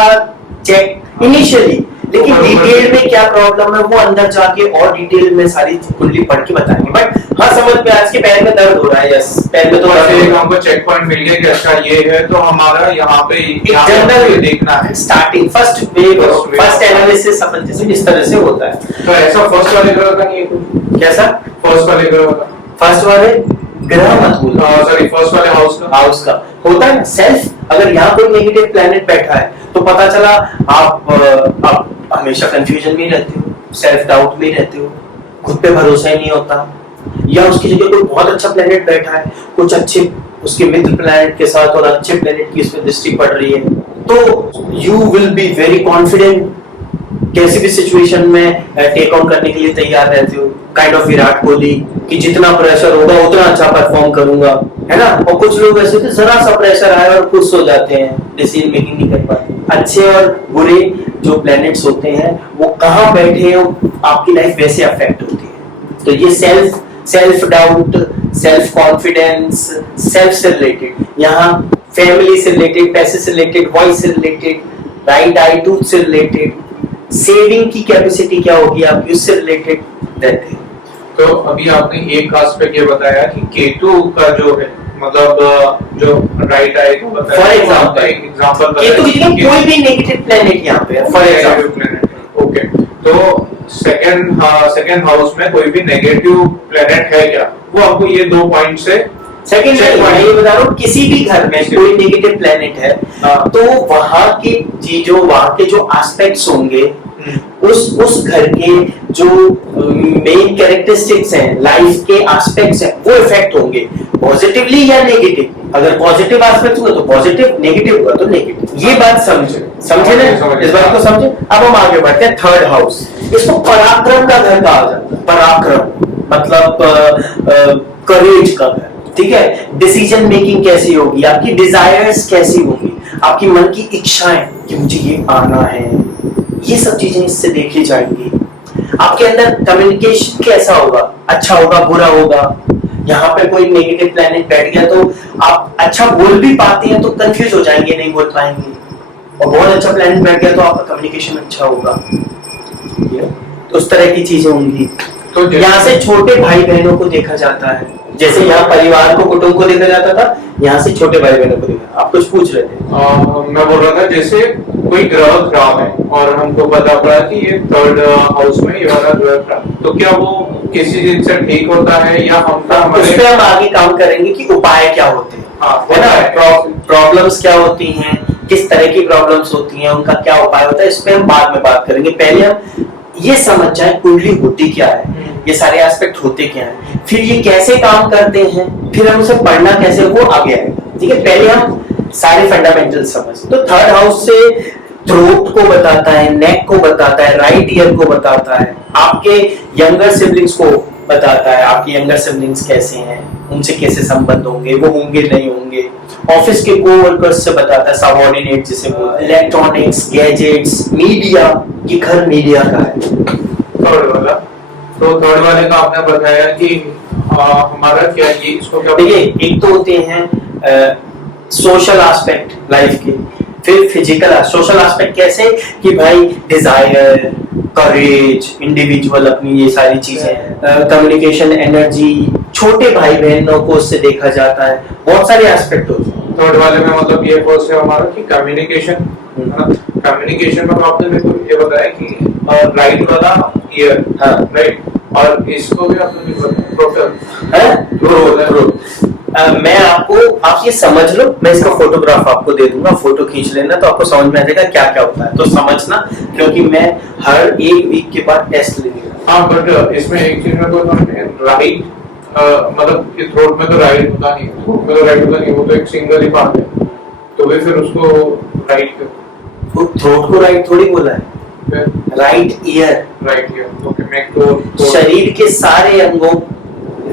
चेक इनिशियली, लेकिन डिटेल में क्या प्रॉब्लम है वो अंदर जाके और डिटेल में सारी कुंडली पढ़ के बताएंगे। बट हाँ, समझ में, आज के पैर में दर्द हो रहा है, यस पैर में तो हमको चेक पॉइंट मिल गया कि अच्छा ये है, तो हमारा यहाँ पे जनरल देखना है। स्टार्टिंग फर्स्ट एनालिसिस अपन जैसे इस तरह से होता है। तो ऐसा फर्स्ट वाले ग्रह का नहीं है? कैसा? फर्स्ट वाले ग्रह का, फर्स्ट वाले ग्रह मत बोलो, सॉरी फर्स्ट वाले हाउस का होता है ना सेल्फ। अगर यहाँ कोई नेगेटिव प्लेनेट बैठा है तो पता चला आप हमेशा कंफ्यूजन में रहते हो, सेल्फ डाउट में रहते हो, खुद पे भरोसा ही नहीं होता, या उसकी जगह कोई बहुत अच्छा प्लेनेट बैठा है, कुछ अच्छे उसके मित्र प्लेनेट के साथ और अच्छे प्लेनेट की इसमें दृष्टि पड़ रही है, तो you will be very confident, कैसी भी सिचुएशन में टेक ऑन करने के लिए तैयार रहते हो, काइंड ऑफ विराट कोहली कि जितना प्रेशर होगा उतना अच्छा परफॉर्म करूंगा, है ना। और कुछ लोग ऐसे थे, जरा सा प्रेशर आए और खुश हो जाते हैं, डिसीजन मेकिंग नहीं कर पाते। अच्छे और बुरे जो प्लैनेट्स होते हैं वो कहाँ बैठे हैं, आपकी लाइफ वैसे अफेक्ट होती है। तो ये self doubt, self confidence, self से रिलेटेड, यहाँ फैमिली से रिलेटेड, पैसे से रिलेटेड, वॉइस से रिलेटेड, राइट आई टूथ से रिलेटेड, सेविंग की कैपेसिटी क्या होगी आपकी, उससे रिलेटेड रहते हैं। तो अभी आपने एक खास पे ये बताया कि केतु का जो है, मतलब जो राइट आई को बताया, फॉर एग्जांपल केतु की जगह कोई भी नेगेटिव प्लैनेट यहाँ पे है, फॉर एग्जांपल। ओके, तो सेकंड हाउस में कोई भी नेगेटिव प्लैनेट है क्या, वो आपको ये 2 पॉइंट से सेकंड मैं ये बता रहा हूँ, किसी भी घर में कोई नेगेटिव प्लैनेट है तो वहां की चीजों, वहां के जो एस्पेक्ट्स होंगे, उस घर के जो मेन कैरेक्टरिस्टिक्स हैं, लाइफ के एस्पेक्ट्स हैं, वो इफेक्ट होंगे पॉजिटिवली या नेगेटिव। अगर पॉजिटिव एस्पेक्ट्स हुए तो पॉजिटिव, नेगेटिव हुआ तो नेगेटिव। ये बात समझे ना, इस बात को समझे। अब हम आगे बढ़ते हैं थर्ड हाउस। इसको पराक्रम का घर कहा जाता है। पराक्रम मतलब करेज का घर, ठीक है। डिसीजन मेकिंग कैसी होगी, आपकी डिजायर्स कैसी होंगी, आपकी मन की इच्छाएं कि मुझे ये आना है, ये सब चीजें इससे देखी जाएंगी। आपके अंदर कम्युनिकेशन कैसा होगा, अच्छा होगा, बुरा होगा। यहाँ पे कोई नेगेटिव प्लैनेट बैठ गया तो आप अच्छा बोल भी पाते हैं तो कंफ्यूज हो जाएंगे, नहीं बोल पाएंगे, और बहुत अच्छा प्लैनेट बैठ गया तो आपका कम्युनिकेशन अच्छा होगा। तो उस तरह की चीजें होंगी। तो यहाँ से छोटे भाई बहनों को देखा जाता है, जैसे यहाँ परिवार को, कुटुंब को देखा जाता था, यहाँ से छोटे भाई बहनों को देखा। आप कुछ पूछ रहे थे? मैं बोल रहा था जैसे कोई ग्रह खराब है और हमको पता पड़ा कि ये थर्ड हाउस में ये वाला ग्रह खराब, तो क्या वो किसी चीज से ठीक होता है या उस पर हम आगे काम करेंगे कि उपाय क्या होते हैं, है ना। प्रॉब्लम्स क्या होती हैं, किस तरह की प्रॉब्लम्स होती हैं, उनका क्या उपाय होता है, इस पे हम बाद में बात करेंगे। पहले हम ये समझ जाए कुंडली होती क्या है, ये सारे एस्पेक्ट होते क्या हैं, फिर ये कैसे काम करते हैं, फिर हम उसे पढ़ना कैसे, वो आगे आएगा। ठीक है, पहले हम सारे फंडामेंटल्स समझ। तो थर्ड हाउस से थ्रोट को बताता है, नेक को बताता है, राइट ईयर को बताता है, आपके यंगर सिबलिंग्स को बताता है आपके यंगर सिबलिंग्स कैसे हैं, उनसे कैसे संबंध होंगे, वो होंगे नहीं होंगे। ऑफिस के कोवर्कर्स से बताता है, सबऑर्डिनेट जिसे बोलते हैं। इलेक्ट्रॉनिक्स, गैजेट्स, मीडिया, ये घर मीडिया का है। थर्ड वाला, तो थर्ड वाले का आपने बताया कि हमारा क्या, ये इसको क्या देखिए, एक तो होते हैं सोशल एस्पेक्ट लाइफ के, फिर फिजिकल। सोशल एस्पेक्ट कैसे कि भाई डिजायर, करेज, इंडिविजुअल, अपनी ये सारी चीजें, कम्युनिकेशन, एनर्जी, छोटे भाई बहनों को उससे देखा जाता है, बहुत सारे एस्पेक्ट होते हैं। थर्ड वाले में मतलब ये फोर्स है हमारा कि कम्युनिकेशन। कम्युनिकेशन में तो आपने मेरे को ये बताया कि राइट वाला ईयर, हाँ, राइट, और इसको भी आपने प्रोफेसर मैं आपको, आप ये समझ लो, मैं इसका फोटोग्राफ आपको दे दूंगा, फोटो खींच लेना तो आपको समझ में आ जाएगा क्या क्या होता है, तो समझना, क्योंकि मैं हर एक वीक के बाद टेस्ट लेने का। हाँ, बट इसमें एक चीज में तो राइट, मतलब ये थ्रोट में तो राइट होता नहीं, थ्रोट में तो राइट होता नहीं, वो तो एक सिंगल ही पार्ट है, तो वे फिर उसको राइट, वो थ्रोट को राइट थोड़ी बोला है, right year, right year. Okay, मैं तो शरीर के सारे अंगों,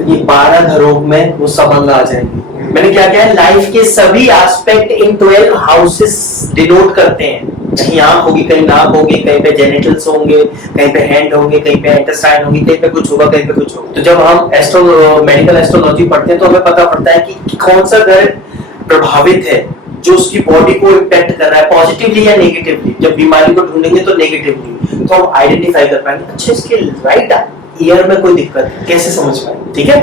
ये 12 घरों में वो सब अंग आ जाएंगे। मैंने क्या कहा है, लाइफ के सभी एस्पेक्ट इन 12 हाउसेस डिनोट करते हैं। कहीं आंख होगी, कहीं नाक होगी, कहीं पे जेनिटल्स होंगे, कहीं पे हैंड होंगे, कहीं पे इंटेस्टाइन होगी, कहीं पे कुछ होगा, कहीं पे कुछ होगा। तो जब हम मेडिकल एस्ट्रोलॉजी पढ़ते हैं तो हमें पता पड़ता है कि कौन सा घर प्रभावित है, जो उसकी बॉडी को इम्पैक्ट कर रहा है, पॉजिटिवली या नेगेटिवली। जब बीमारी को ढूंढेंगे तो नेगेटिवली, तो हम आइडेंटिफाई कर पाएंगे, अच्छा इसके राइट ईयर में कोई दिक्कत है, कैसे समझ पाए, ठीक है।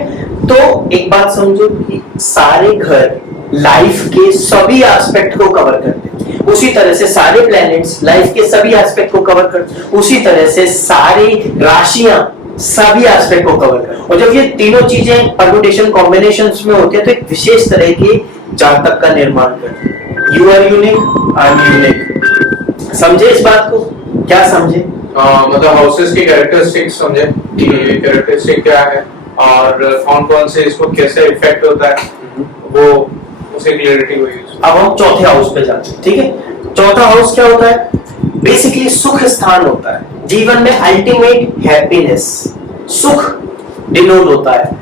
तो एक बात समझो कि सारे घर लाइफ के सभी एस्पेक्ट को कवर करते हैं, उसी तरह से सारे प्लैनेट्स लाइफ के सभी एस्पेक्ट को कवर करते हैं, उसी तरह से सारी राशियां सभी एस्पेक्ट को कवर करते हैं। और जब ये तीनों चीजें परम्यूटेशन कॉम्बिनेशंस में होती है तो एक विशेष तरह के जातक का निर्माण करते हैं। You are unique, I am unique. समझे इस बात को, क्या समझे? मतलब हाउसेस की कैरेक्टरिस्टिक्स समझे कि कैरेक्टरिस्टिक क्या है और कौन कौन से इसको कैसे इफेक्ट होता है, वो उसे क्लैरिटी हुई। अब हम चौथे हाउस पे जाते हैं, ठीक है। चौथा हाउस क्या होता है? बेसिकली सुख स्थान होता है, जीवन में अल्टीमेट हैप्पीनेस, सुख डिनोट होता है।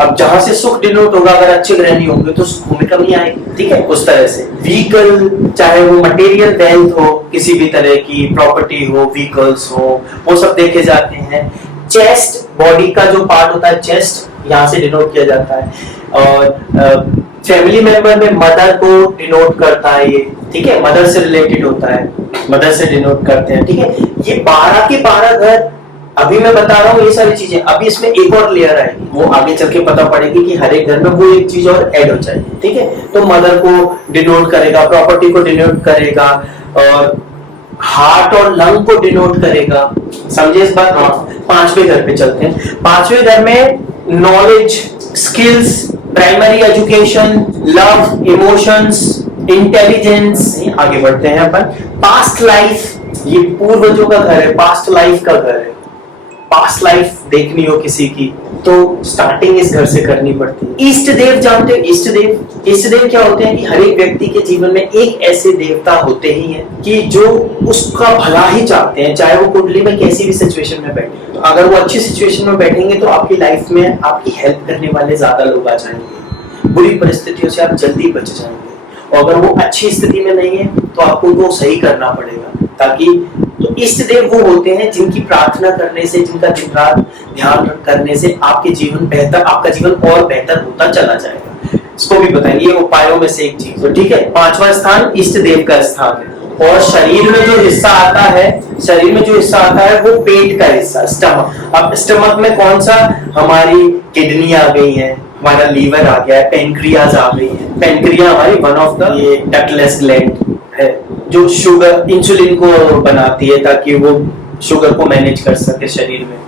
अब जहां से सुख डिनोट होगा, अगर अच्छे ग्रह नहीं होंगे तो सुख में कमी आएगी, ठीक है। उस तरह से व्हीकल, चाहे वो मटेरियल वेल्थ हो, किसी भी तरह की प्रॉपर्टी हो, व्हीकल्स हो, वो सब देखे जाते हैं। चेस्ट, बॉडी का जो पार्ट होता है चेस्ट, यहाँ से डिनोट किया जाता है। और फैमिली मेंबर में मदर को डिनोट करता है ये, ठीक है, मदर से रिलेटेड होता है, मदर से डिनोट करते हैं, ठीक है। ये 12 के 12 घर, अभी मैं बता रहा हूँ ये सारी चीजें, अभी इसमें एक और लेयर आएगी, वो आगे चल के पता पड़ेगी कि हर एक घर में वो एक चीज और ऐड हो जाएगी, ठीक है। तो मदर को डिनोट करेगा, प्रॉपर्टी को डिनोट करेगा, और हार्ट और लंग को डिनोट करेगा। समझे इस बात को? पांचवें घर पे चलते हैं। पांचवें घर में knowledge, skills, primary education, love, emotions, intelligence. आगे बढ़ते हैं अपन। पास्ट लाइफ, ये पूर्वजों का घर है, पास्ट लाइफ का घर है। पास्ट लाइफ देखनी हो किसी की तो स्टार्टिंग इस घर से करनी पड़ती है। इष्ट देव जानते हो? इष्ट देव, इष्ट देव क्या होते हैं कि हर एक व्यक्ति के जीवन में एक ऐसे देवता होते ही हैं कि जो उसका भला ही चाहते हैं, चाहे वो कुंडली में कैसी भी सिचुएशन में बैठे। तो अगर वो अच्छी सिचुएशन में बैठेंगे तो आपकी लाइफ में आपकी हेल्प करने वाले ज्यादा लोग आ जाएंगे, बुरी परिस्थितियों से आप जल्दी बच जाएंगे। और अगर वो अच्छी स्थिति में नहीं है तो आपको उनको सही करना पड़ेगा, ताकि तो इष्ट देव वो होते हैं जिनकी प्रार्थना करने से, जिनका दिन रात ध्यान करने से आपके जीवन बेहतर, आपका जीवन और बेहतर होता चला जाएगा। इसको भी बताएंगे, ये उपायों में से एक चीज, तो ठीक है। पांचवा स्थान इष्ट देव का स्थान है। और शरीर में जो हिस्सा आता है, शरीर में जो हिस्सा आता है वो पेट का हिस्सा, स्टमक। अब स्टमक में कौन सा? हमारी किडनी आ गई है, हमारा लीवर आ गया है, पेनक्रियाज आ गई है। पेनक्रिया हमारी वन ऑफ द ये डक्टलेस ग्लैंड है जो शुगर, इंसुलिन को बनाती है ताकि वो शुगर को मैनेज कर सके शरीर में।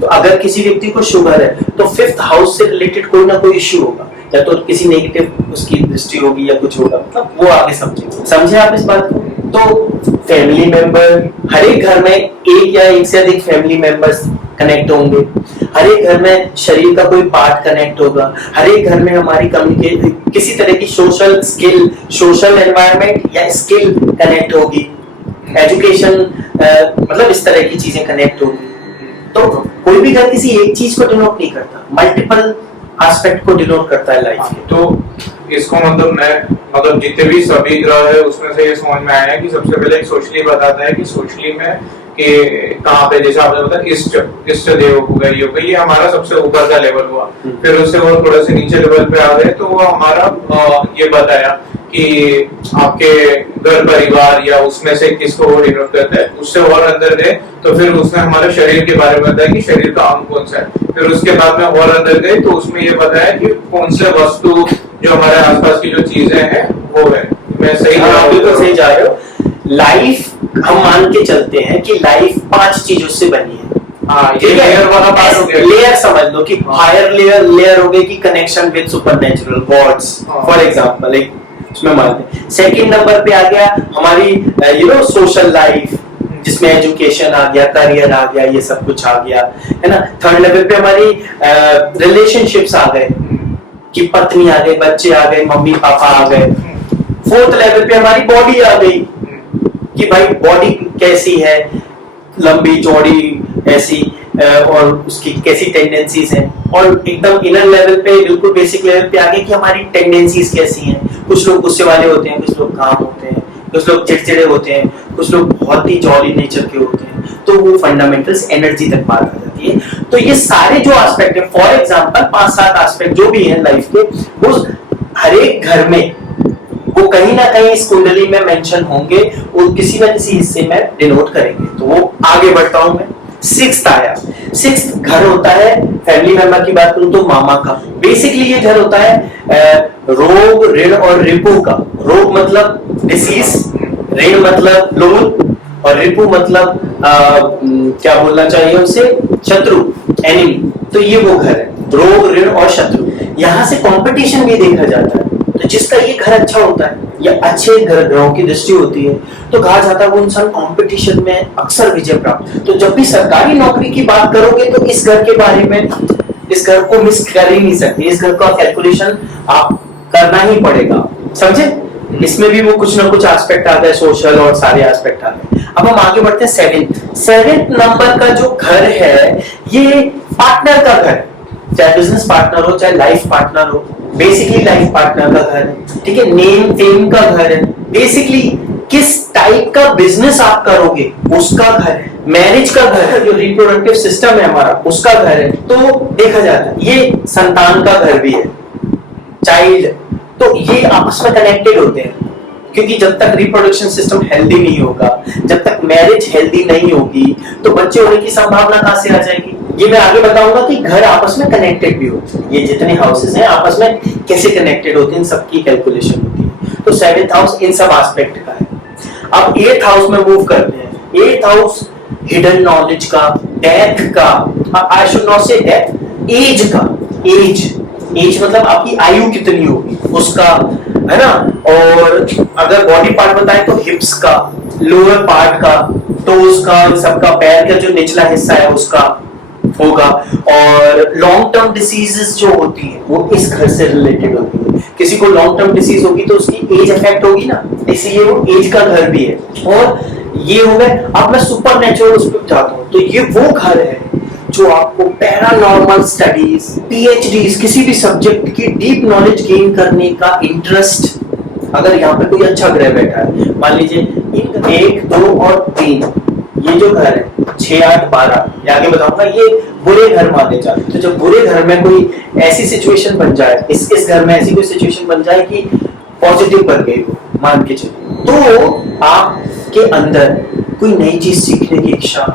तो अगर किसी व्यक्ति को शुगर है तो 5th हाउस से रिलेटेड कोई ना कोई इश्यू होगा, या तो किसी नेगेटिव उसकी दृष्टि होगी या कुछ होगा, मतलब वो आगे समझेंगे। समझे आप इस बात को? तो फैमिली मेंबर, हर एक घर में एक या एक से अधिक फैमिली मेंबर्स कनेक्ट होंगे, हर एक घर में शरीर का कोई पार्ट कनेक्ट होगा, हर एक घर में हमारी कम्युनिकेशन, किसी तरह की सोशल स्किल, सोशल एनवायरनमेंट या स्किल कनेक्ट होगी, एजुकेशन, मतलब इस तरह की चीजें कनेक्ट होगी। तो कोई भी घर किसी एक चीज को डिनोट नहीं करता, मल्टीपल एस्पेक्ट को डिनोट करता है लाइफ के। तो इसको मतलब जितने भी सभी ग्रह है उसमें से ये समझ में आया है कि सबसे पहले सोशली बताता है कि सोशली में कि कहाँ पे, जैसे आपने बताया इष्ट देव हो गए, ये हमारा सबसे ऊपर का लेवल हुआ। फिर उससे वो थोड़े से नीचे लेवल पे आ गए तो वो हमारा ये बताया कि आपके घर परिवार या उसमें से किसको वो डिनोट करता है। उससे और अंदर गए तो फिर उसने हमारे शरीर के बारे में बताया कि शरीर का अंग कौन सा है। फिर उसके बाद में और अंदर गए तो उसमें ये बताया कि कौन से वस्तु जो हमारे आसपास की जो चीजें हैं वो है। मैं सही सही जा रहे हो। लाइफ हम मान के चलते हैं कि लाइफ 5 चीजों से बनी है। ये लेयर वाला पार्ट हो गया। लेयर समझ लो कि हायर लेयर हो गई कि connection with supernatural gods for example, एक उसमें मानते हैं। सेकंड नंबर पे आ गया हमारी सोशल लाइफ, जिसमें एजुकेशन आ गया, करियर आ गया, ये सब कुछ आ गया, है ना। थर्ड लेवल पे हमारी रिलेशनशिप्स आ गए कि पत्नी आ गई, बच्चे आ गए, मम्मी पापा आ गए। फोर्थ लेवल पे हमारी बॉडी आ गई कि भाई बॉडी कैसी है, लंबी चौड़ी ऐसी, और उसकी कैसी टेंडेंसीज हैं। और एकदम इनर लेवल पे, बिल्कुल बेसिक लेवल पे आगे कि हमारी टेंडेंसीज कैसी हैं। कुछ लोग गुस्से वाले होते हैं, कुछ लोग काम होते हैं, कुछ लोग चिड़चिड़े होते हैं, कुछ लोग बहुत ही जॉली नेचर के होते हैं। तो वो फंडामेंटल्स एनर्जी तक बात आ जाती है। तो ये सारे जो एस्पेक्ट है, फॉर एग्जांपल 5-7 एस्पेक्ट जो भी है लाइफ के, वो हर एक घर में वो कहीं ना कहीं इस कुंडली में मेंशन होंगे और किसी न किसी हिस्से में डिनोट करेंगे। तो वो आगे बढ़ता हूं मैं। 6th आया। 6th घर होता है, फैमिली मेंबर की बात करूं तो मामा का। बेसिकली ये घर होता है रोग, ऋण और रिपु का। रोग मतलब डिसीज, ऋण मतलब लोन, और रिपु मतलब क्या बोलना चाहिए उसे, शत्रु, एनिमी। तो ये वो घर है, रोग, ऋण और शत्रु। यहाँ से कंपटीशन भी देखा जाता है। तो जिसका ये घर अच्छा होता है या अच्छे ग्रहों की दृष्टि होती है तो कहा जाता है वो इंसान कंपटीशन में अक्सर विजय प्राप्त। तो जब भी सरकारी नौकरी की बात करोगे तो इस घर के बारे में, इस घर को मिस कर ही नहीं सकते। इस घर का कैलकुलेशन आप करना ही पड़ेगा, समझे। इसमें भी वो कुछ ना कुछ एस्पेक्ट आता है, सोशल और सारे एस्पेक्ट आते हैं। अब हम आगे बढ़ते हैं 7th नंबर का जो घर है ये पार्टनर का घर, चाहे बिजनेस पार्टनर हो चाहे लाइफ पार्टनर हो। बेसिकली लाइफ पार्टनर का घर है, ठीक है। नेम फेम का घर है, बेसिकली किस टाइप का बिजनेस आप करोगे उसका घर है। मैरिज का घर है, जो रिप्रोडक्टिव सिस्टम है हमारा उसका घर है। तो देखा जाता है ये संतान का घर भी है, चाइल्ड। तो ये आपस में कनेक्टेड होते हैं, क्योंकि जब तक रिप्रोडक्शन सिस्टम हेल्दी नहीं होगा, जब तक मैरिज हेल्दी नहीं होगी, तो बच्चे होने की संभावना कहां से आ जाएगी। ये मैं आगे बताऊंगा कि घर आपस में कनेक्टेड भी होते हैं। ये जितने हाउसेस हैं आपस में कैसे कनेक्टेड होते हैं, सबकी कैलकुलेशन होती है। तो 7th हाउस इन सब एस्पेक्ट का है। अब 8th हाउस में मूव करते हैं। 8th हाउस हिडन नॉलेज का, डेथ का, आई शुड नॉट से डेथ, एज का। एज मतलब आपकी आयु कितनी होगी उसका, है ना। और अगर बॉडी पार्ट बताएं तो हिप्स का, लोअर पार्ट का, टोज का, सबका, पैर का जो निचला हिस्सा है उसका होगा। और लॉन्ग टर्म डिसीजेस जो होती है वो इस घर से रिलेटेड होती है। किसी को लॉन्ग टर्म डिसीज होगी तो उसकी एज इफेक्ट होगी ना, इसलिए वो एज का घर भी है। और ये हो गए। अब मैं सुपर नेचुरल उस पर जाता हूँ। तो ये वो घर है जो आपको पैरानॉर्मल स्टडीज, पीएचडीज, किसी भी सब्जेक्ट की डीप नॉलेज गेन करने का इंटरेस्ट, अगर यहाँ पे कोई अच्छा ग्रह बैठा है, मान लीजिए 1, 2 और 3, ये जो घर है 6, 8, 12, आगे बताऊंगा, ये बुरे घर माने जाते हैं। तो जब बुरे घर में कोई ऐसी सिचुएशन बन जाए, इस घर में ऐसी कोई सिचुएशन बन जाए कि पॉजिटिव बन गई हो, मान के चलिए, तो आपके अंदर कोई नई चीज सीखने की इच्छा,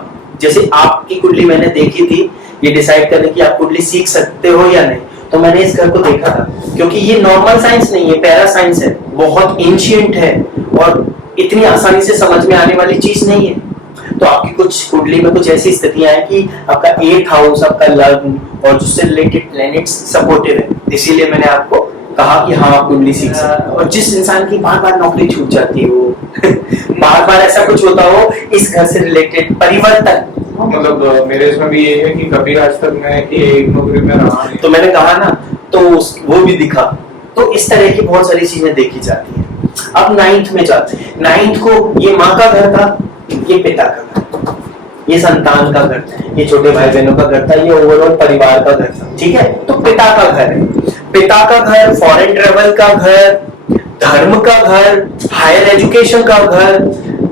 जैसे आपकी कुंडली मैंने देखी थी, ये डिसाइड करने की आप कुंडली सीख सकते हो या नहीं, तो मैंने इस घर को देखा था। क्योंकि ये नॉर्मल साइंस नहीं है, पैरा साइंस है, बहुत एंशिएंट है और इतनी आसानी से समझ में आने वाली चीज नहीं है। तो आपकी कुछ कुंडली में कुछ ऐसी स्थितियां हैं कि आपका 8th हाउस, आपका लग्न और उससे रिलेटेड प्लैनेट्स सपोर्टिव है। इसीलिए मैंने आपको कहा कि हाँ आप कुंडली सीख सकते हैं। और जिस इंसान की बार-बार नौकरी छूट जाती हो बार-बार ऐसा कुछ होता हो, इस घर से रिलेटेड परिवर्तन, मतलब मेरे इसमें भी ये है कि कभी आज तक मैं एक नौकरी में रहा नहीं। तो मैंने कहा ना, तो वो भी दिखा। तो इस तरह की बहुत सारी चीजें देखी जाती हैं। अब 9th में जाते हैं। 9th को ये माँ का घर था, ये पिता का घर। ये संतान का घर था, ये छोटे भाई बहनों का घर था, ये ओवरऑल परिवार का घर था। ठीक है, तो पिता का घर है, पिता का घर, फॉरेन ट्रेवल का घर, धर्म का घर, हायर एजुकेशन का घर,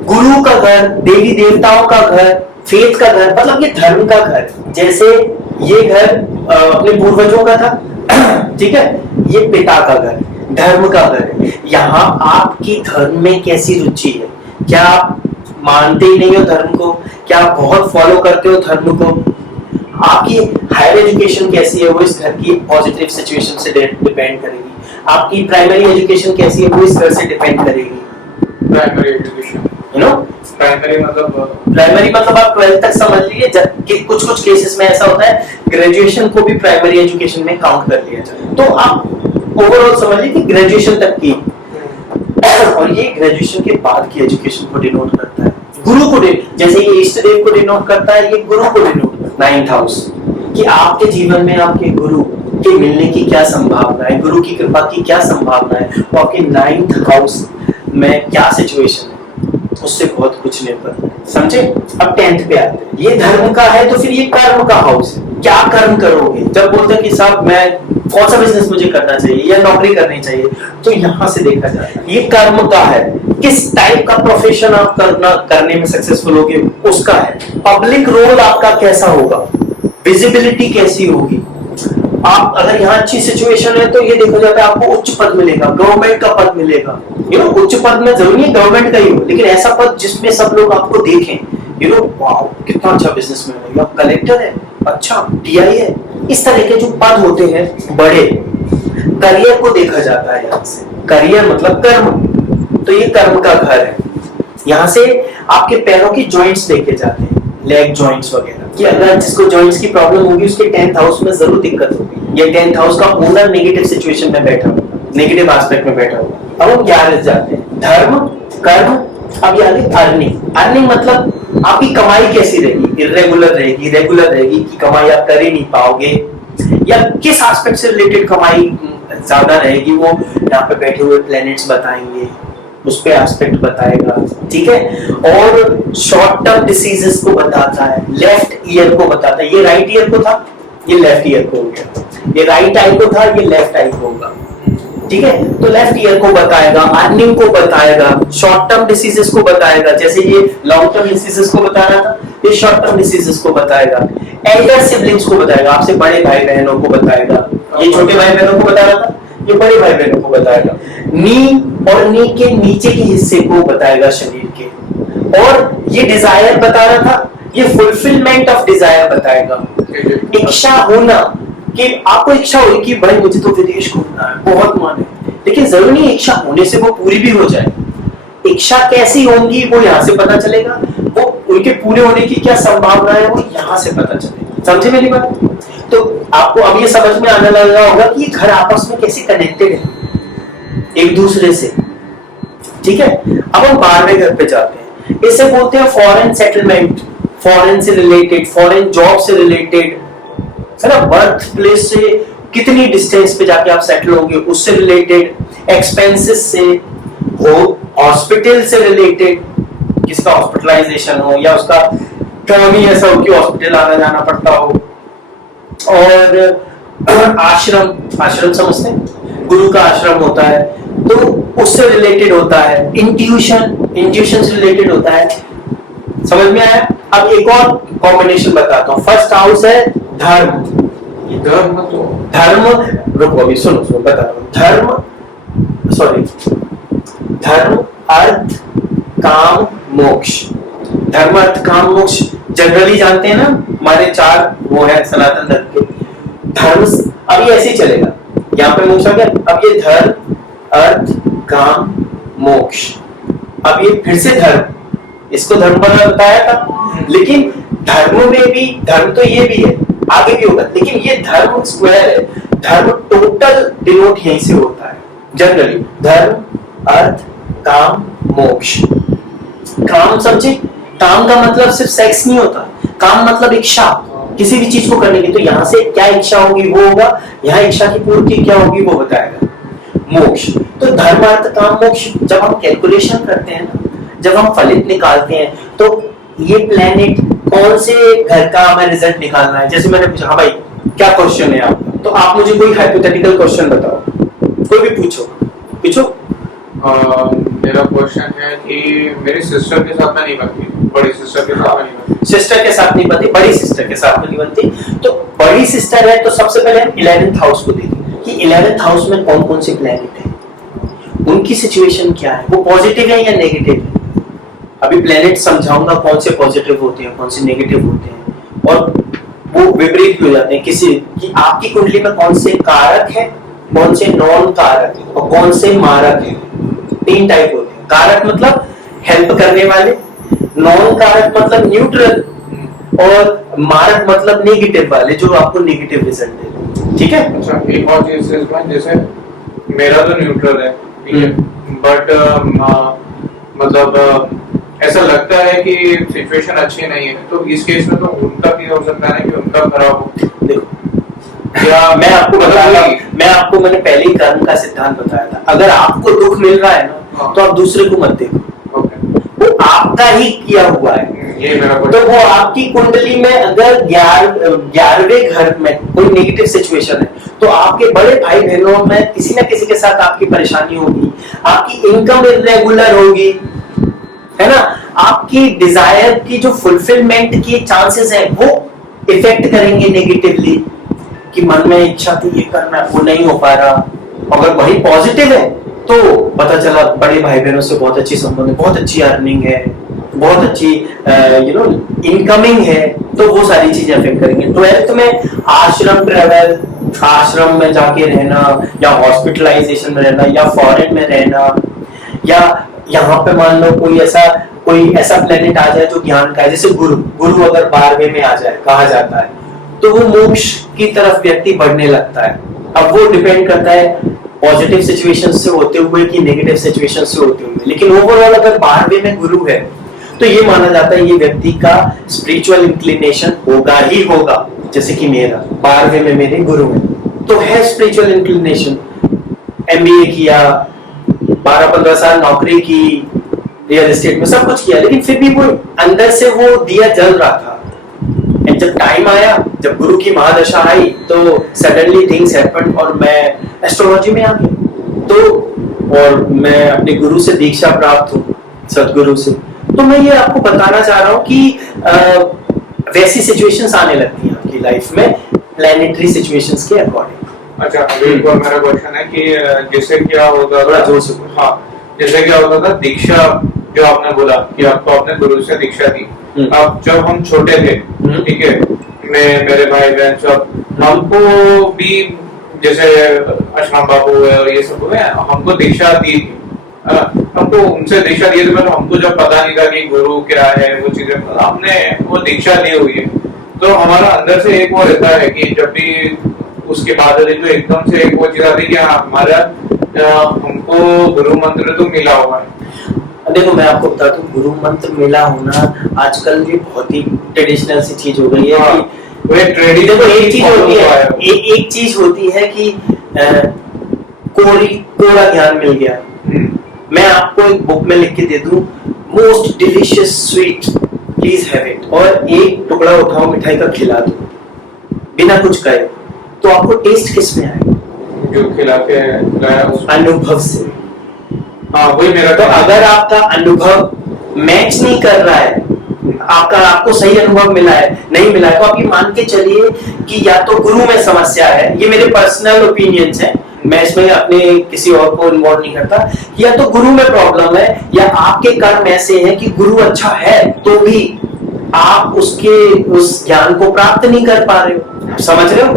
गुरु का घर, देवी देवताओं का घर, फेथ का घर, मतलब ये धर्म का घर। जैसे ये घर अपने पूर्वजों का था, ठीक है, ये पिता का घर, धर्म का घर है। यहाँ आपकी धर्म में कैसी रुचि है? क्या आप मानते ही नहीं हो धर्म को? क्या आप बहुत फॉलो करते हो धर्म को? आपकी हायर एजुकेशन कैसी है, वो इस घर की पॉजिटिव सिचुएशन से डिपेंड करेगी। आपकी प्राइमरी एजुकेशन कैसी है, वो इस घर से डिपेंड करेगी। Primary education, you know, primary मतलब आप 12th तक समझ लीजिए। कुछ कुछ केसेस में ऐसा होता है ग्रेजुएशन को भी प्राइमरी एजुकेशन में काउंट कर लिया जाए। तो आप ओवरऑल समझिए कि ग्रेजुएशन तक की, और ये ग्रेजुएशन के बाद की एजुकेशन को डिनोट करता है। गुरु को, जैसे ये इष्ट देव को डिनोट करता है, ये गुरु को डिनोट करता है। 9th हाउस, कि आपके जीवन में आपके गुरु के मिलने की क्या संभावना है, गुरु की कृपा की क्या संभावना है, और आपके 9th हाउस में क्या सिचुएशन है, उससे बहुत कुछ निर्भर है। समझे? अब 10th पे आते हैं। ये धर्म का है, तो फिर ये कर्म का हाउस है। क्या कर्म करोगे? जब बोलते हैं कि साहब मैं कौन सा बिजनेस मुझे करना चाहिए या नौकरी करनी चाहिए, तो यहाँ से देखा जाता है ये कर्म का है। किस टाइप का प्रोफेशन आप करने में सक्सेसफुल होगे, उसका है। पब्लिक रोल आपका कैसा होगा, विजिबिलिटी कैसी होगी। आप अगर यहाँ अच्छी सिचुएशन है तो ये देखा जाता है आपको उच्च पद मिलेगा, गवर्नमेंट का पद मिलेगा। उच्च पद में जरूरी है गवर्नमेंट का ही हो, लेकिन ऐसा पद जिसमें सब लोग आपको देखें, वाओ कितना अच्छा बिजनेसमैन है, या कलेक्टर है, अच्छा टीआई है। इस तरह के जो पद होते हैं बड़े, करियर को देखा जाता है यहाँ से। करियर मतलब कर्म, तो ये कर्म का घर है। यहाँ से आपके पैरों की जॉइंट्स देखे जाते हैं, लेग जॉइंट्स वगैरह, कि अगर जिसको जॉइंट्स की प्रॉब्लम होगी उसके 10th हाउस में जरूर दिक्कत होगी। ये 10th हाउस का ओनर नेगेटिव सिचुएशन में बैठा होगा, नेगेटिव एस्पेक्ट में बैठा होगा। अब हम 11 जाते हैं, धर्म, कर्म। अब ये आगे अर्निंग। अर्निंग मतलब आपकी कमाई कैसी रहेगी, इर्रेगुलर रहेगी, रेगुलर रहेगी, कि कमाई आप कर ही नहीं पाओगे, या किस एस्पेक्ट से रिलेटेड कमाई ज्यादा रहेगी, वो यहाँ पे बैठे हुए प्लैनेट्स बताएंगे, उस पे एस्पेक्ट बताएगा। ठीक है, और शॉर्ट टर्म डिसीजेस को बताता है, लेफ्ट ईयर को बताता है। ये राइट ईयर को था, ये लेफ्ट ईयर को हो गया, ये राइट आई को था, ये लेफ्ट आई को होगा। ठीक है, तो लेफ्ट ईयर को बताएगा, अर्निंग को बताएगा, शॉर्ट टर्म डिसीजेस को बताएगा, जैसे ये लॉन्ग टर्म डिसीजेस को बता रहा था, ये शॉर्ट टर्म डिसीजेस को बताएगा। एल्डर सिबलिंग्स को बताएगा, आपसे बड़े भाई बहनों को बताएगा। ये छोटे भाई बहनों को बता रहा था, ये बड़े भाई बहनों को बताएगा। नी और नी के नीचे के हिस्से को बताएगा शरीर के। और ये डिजायर बता रहा था, ये फुलफिलमेंट ऑफ डिजायर बताएगा। इच्छा होना, कि आपको इच्छा हुई कि भाई मुझे तो विदेश घूमना है, बहुत मन है, लेकिन जरूरी नहीं इच्छा होने से वो पूरी भी हो जाए। इच्छा कैसी होंगी वो यहाँ से पता चलेगा, वो उनके पूरे होने की क्या संभावना है वो यहाँ से पता चलेगा। समझे मेरी बात? तो आपको अब ये समझ में आने लगा होगा कि ये घर आपस में कैसे कनेक्टेड है एक दूसरे से। ठीक है, अब हम 12वें घर पे जाते हैं। इसे बोलते हैं फॉरेन सेटलमेंट, फॉरेन से रिलेटेड, फॉरेन जॉब से रिलेटेड, है ना, बर्थ प्लेस से कितनी डिस्टेंस पे जाके आप सेटल होंगे उससे रिलेटेड, एक्सपेंसेस से हो, हॉस्पिटल से रिलेटेड, किसका हॉस्पिटलाइजेशन हो या उसका टर्म ही ऐसा हो कि हॉस्पिटल आना जाना पड़ता हो। और आश्रम, आश्रम समझते हैं, गुरु का आश्रम होता है तो उससे रिलेटेड होता है। इंट्यूशन से रिलेटेड होता है। समझ में आया? अब एक और कॉम्बिनेशन बताता हूँ। फर्स्ट हाउस है धर्म। धर्म, रुको अभी सुनो बता रहा हूँ। धर्म, अर्थ, काम, मोक्ष। धर्म, अर्थ, काम, मोक्ष जनरली जानते हैं ना, हमारे 4 वो है सनातन धर्म के। धर्म अब ये ऐसे ही चलेगा, यहाँ पे मोक्ष आ गया। अब ये धर्म, अर्थ, काम, मोक्ष। अब ये फिर से धर्म, इसको धर्म बताया था, लेकिन धर्म में भी, धर्म तो ये भी है, आगे भी होगा, लेकिन ये धर्म स्क्वायर है। धर्म टोटल डिनोट यहीं से होता है जनरली। धर्म, अर्थ, काम, मोक्ष। काम समझे? काम का मतलब सिर्फ सेक्स नहीं होता, काम मतलब इच्छा, किसी भी चीज को करने की। तो यहाँ से क्या इच्छा होगी वो होगा, यहाँ इच्छा की पूर्ति क्या होगी वो बताएगा। मोक्ष, तो धर्म, अर्थ, काम, मोक्ष जब हम कैलकुलेशन करते हैं ना, जब हम फलित निकालते हैं, तो ये प्लेनेट कौन से घर का हमें रिजल्ट निकालना है। जैसे मैंने पूछा, हाँ भाई क्या क्वेश्चन है आपका, तो आप मुझे कोई हाइपोथेटिकल क्वेश्चन बताओ, कोई भी पूछो पूछो। मेरा क्वेश्चन है कि मेरी सिस्टर के साथ में नहीं बनती, बड़ी सिस्टर के साथ में नहीं बनती। सिस्टर के साथ नहीं बनती, बड़ी सिस्टर के साथ में नहीं बनती। तो बड़ी सिस्टर है तो सबसे पहले हम 11th हाउस को देखें कि 11th हाउस में कौन कौन से प्लैनेट है, उनकी सिचुएशन क्या है, वो पॉजिटिव है या नेगेटिव है। अभी प्लैनेट समझाऊंगा कौन से पॉजिटिव होते हैं कौन से नेगेटिव होते हैं, और वो विपरीत भी हो जाते हैं किसी कि आपकी कुंडली में कौन से कारक है, कौन से नॉन कारक है और कौन से मारक है। 3 टाइप होते हैं। कारक मतलब हेल्प करने वाले, नॉन कारक मतलब न्यूट्रल, और मारक मतलब नेगेटिव वाले जो आपको नेगेटिव रिजल्ट दे। ठीक है। अच्छा, एक और चीज इसमें, जैसे मेरा तो न्यूट्रल है, ठीक है, बट मतलब ऐसा लगता है कि सिचुएशन अच्छी नहीं है, तो इस केस में तो उनका भी हो सकता है कि उनका खराब हो। देखो या मैं आपको मैंने पहले ही कर्म का सिद्धांत बताया था। अगर आपको दुख मिल रहा है ना, तो आप दूसरे को मत देखो, वो आपका ही किया हुआ है। ये मेरा तो वो आपकी कुंडली में अगर 11वें घर में कोई नेगेटिव सिचुएशन है, तो आपके बड़े भाई बहनों में किसी ना किसी के साथ आपकी परेशानी होगी, आपकी इनकम इरेगुलर होगी, है ना, आपकी डिजायर की जो फुलफिलमेंट की चांसेस है वो इफेक्ट करेंगे नेगेटिवली, कि मन में इच्छा थी ये करना वो नहीं हो पा रहा। अगर वही पॉजिटिव है तो पता चला बड़े भाई बहनों से बहुत अच्छी संबंध है, बहुत अच्छी अर्निंग है, बहुत अच्छी इनकमिंग है, तो वो सारी चीजें अफेक्ट करेंगे। 12th में आश्रम ट्रेवल, आश्रम में जाके रहना, या हॉस्पिटलाइजेशन में रहना, या फॉरेन में रहना, या यहाँ पे मान लो कोई ऐसा प्लेनेट आ जाए जो ज्ञान का है, जैसे गुरु अगर 12वें में आ जाए, कहा जाता है तो वो मोक्ष की तरफ व्यक्ति बढ़ने लगता है। अब वो डिपेंड करता है पॉजिटिव सिचुएशन से होते हुए कि नेगेटिव सिचुएशन से होते हुए, लेकिन ओवरऑल अगर 12वें में गुरु है तो ये माना जाता है ये व्यक्ति का स्पिरिचुअल इंक्लिनेशन होगा ही होगा। जैसे कि मेरा 12वें में मेरे गुरु है तो है स्पिरिचुअल इंक्लिनेशन, MBA किया, 12-15 साल नौकरी की, रियल एस्टेट में सब कुछ किया, लेकिन फिर भी वो अंदर से वो दिया जल रहा था। एंड जब टाइम आया, जब गुरु की महादशा आई, तो सडनली थिंग्स हैपेंड और मैं एस्ट्रोलॉजी में आ गया। तो और मैं अपने गुरु से दीक्षा प्राप्त हूँ, सदगुरु से। तो मैं ये आपको बताना चाह रहा हूँ कि वैसी सिचुएशंस आने लगती हैं आपकी लाइफ में प्लैनेटरी सिचुएशंस के अकॉर्डिंग। अच्छा, अभी एक और मेरा क्वेश्चन है कि जैसे क्या होता था, जोर से हाँ, जैसे क्या होता था दीक्षा, जो आपने बोला कि आपको अपने गुरु से दीक्षा दी। अब जब हम छोटे थे, ठीक है, मेरे भाई बहन सब, हमको भी जैसे अशराम बाबू है और ये सब है, हमको दीक्षा दी थी, हमको उनसे दीक्षा दी थी, मतलब हमको जब पता नहीं था कि गुरु क्या है वो चीजें, हमने वो दीक्षा ली हुई है। तो हमारा अंदर से एक वो रहता है कि जब भी उसके बाद तो एकदम से एक वो चीज आती है कि हमारा हमको गुरु मंत्र तो मिला हुआ है। देखो मैं आपको बता दूं, गुरु मंत्र मिला होना आजकल ये बहुत ही ट्रेडिशनल सी चीज हो गई है। हाँ, कि देखो एक चीज होती है, एक चीज होती है कि कोरा ज्ञान मिल गया। मैं आपको एक बुक में लिख के दे दूं, most delicious sweet, please have it, और एक टुकड़ा उठाओ मिठाई का खिला दो बिना कुछ कहे, तो आपको टेस्ट किस में आएगा? जो खिला के लाया अनुभव से। हाँ, वही मेरा। तो अगर आपका अनुभव मैच नहीं कर रहा है, आपको सही अनुभव मिला है नहीं मिला है, तो आप ये मान के चलिए कि या तो गुरु में समस्या है, ये मेरे पर्सनल ओपिनियंस है, मैं इसमें अपने किसी और को इन्वॉल्व नहीं करता, या तो गुरु में प्रॉब्लम है, या आपके कर्म ऐसे हैं कि गुरु अच्छा है तो भी आप उसके उस ज्ञान को प्राप्त नहीं कर पा रहे हो। समझ रहे हो?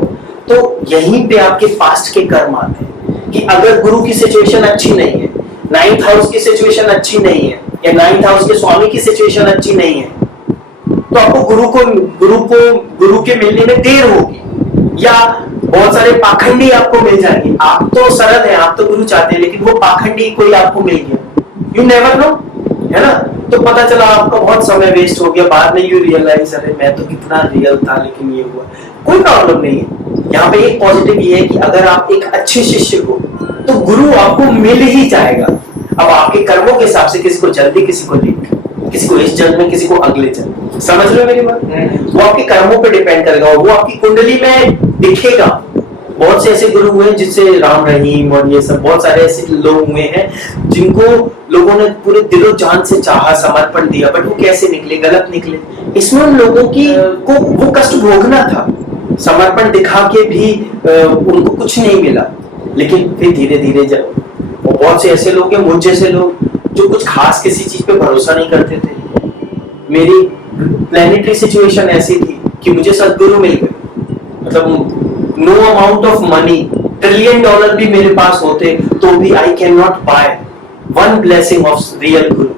तो यहीं पे आपके पास्ट के कर्म आते हैं कि अगर गुरु की सिचुएशन अच्छी नहीं है, 9th हाउस की सिचुएशन अच्छी नहीं है, या 9th हाउस के स्वामी की सिचुएशन अच्छी नहीं है, तो आपको गुरु के मिलने में देर होगी, या बहुत सारे पाखंडी आपको मिल जाएंगे। आप तो सरल है, आप तो गुरु चाहते हैं, लेकिन वो पाखंडी कोई आपको मिल गया, यू नेवर नो, है ना? तो पता चला आपका बहुत समय वेस्ट हो गया, बाद में यू रियलाइज, अरे मैं तो कितना रियल था लेकिन ये हुआ। कोई प्रॉब्लम नहीं है। यहाँ पे एक पॉजिटिव ये है कि अगर आप एक अच्छे शिष्य हो तो गुरु आपको मिल ही जाएगा। अब आपके कर्मों के हिसाब से किसी को जल्दी, किसी को लेट, किसी को इस जन्म में, किसी को अगले जन्म में। समझ रहे हो मेरी बात? वो आपके कर्मों पे डिपेंड करेगा, वो आपकी कुंडली में दिखेगा। बहुत से ऐसे गुरु हुए जिससे राम रहीम और ये सब बहुत सारे ऐसे लोग हुए हैं जिनको लोगों ने पूरे दिलो जान से चाहा, समर्पण दिया, बट वो कैसे निकले? गलत निकले। इसमें उन लोगों की को वो कष्ट भोगना था, समर्पण दिखा के भी उनको कुछ नहीं मिला। लेकिन फिर धीरे धीरे जब बहुत से ऐसे लोग हैं, मुझ जैसे लोग, जो कुछ खास किसी चीज पे भरोसा नहीं करते थे। मेरी प्लैनेटरी सिचुएशन ऐसी थी कि मुझे सदगुरु मिल गए, मतलब no amount of money, $1 trillion भी मेरे पास होते तो भी I can not buy one blessing of real guru.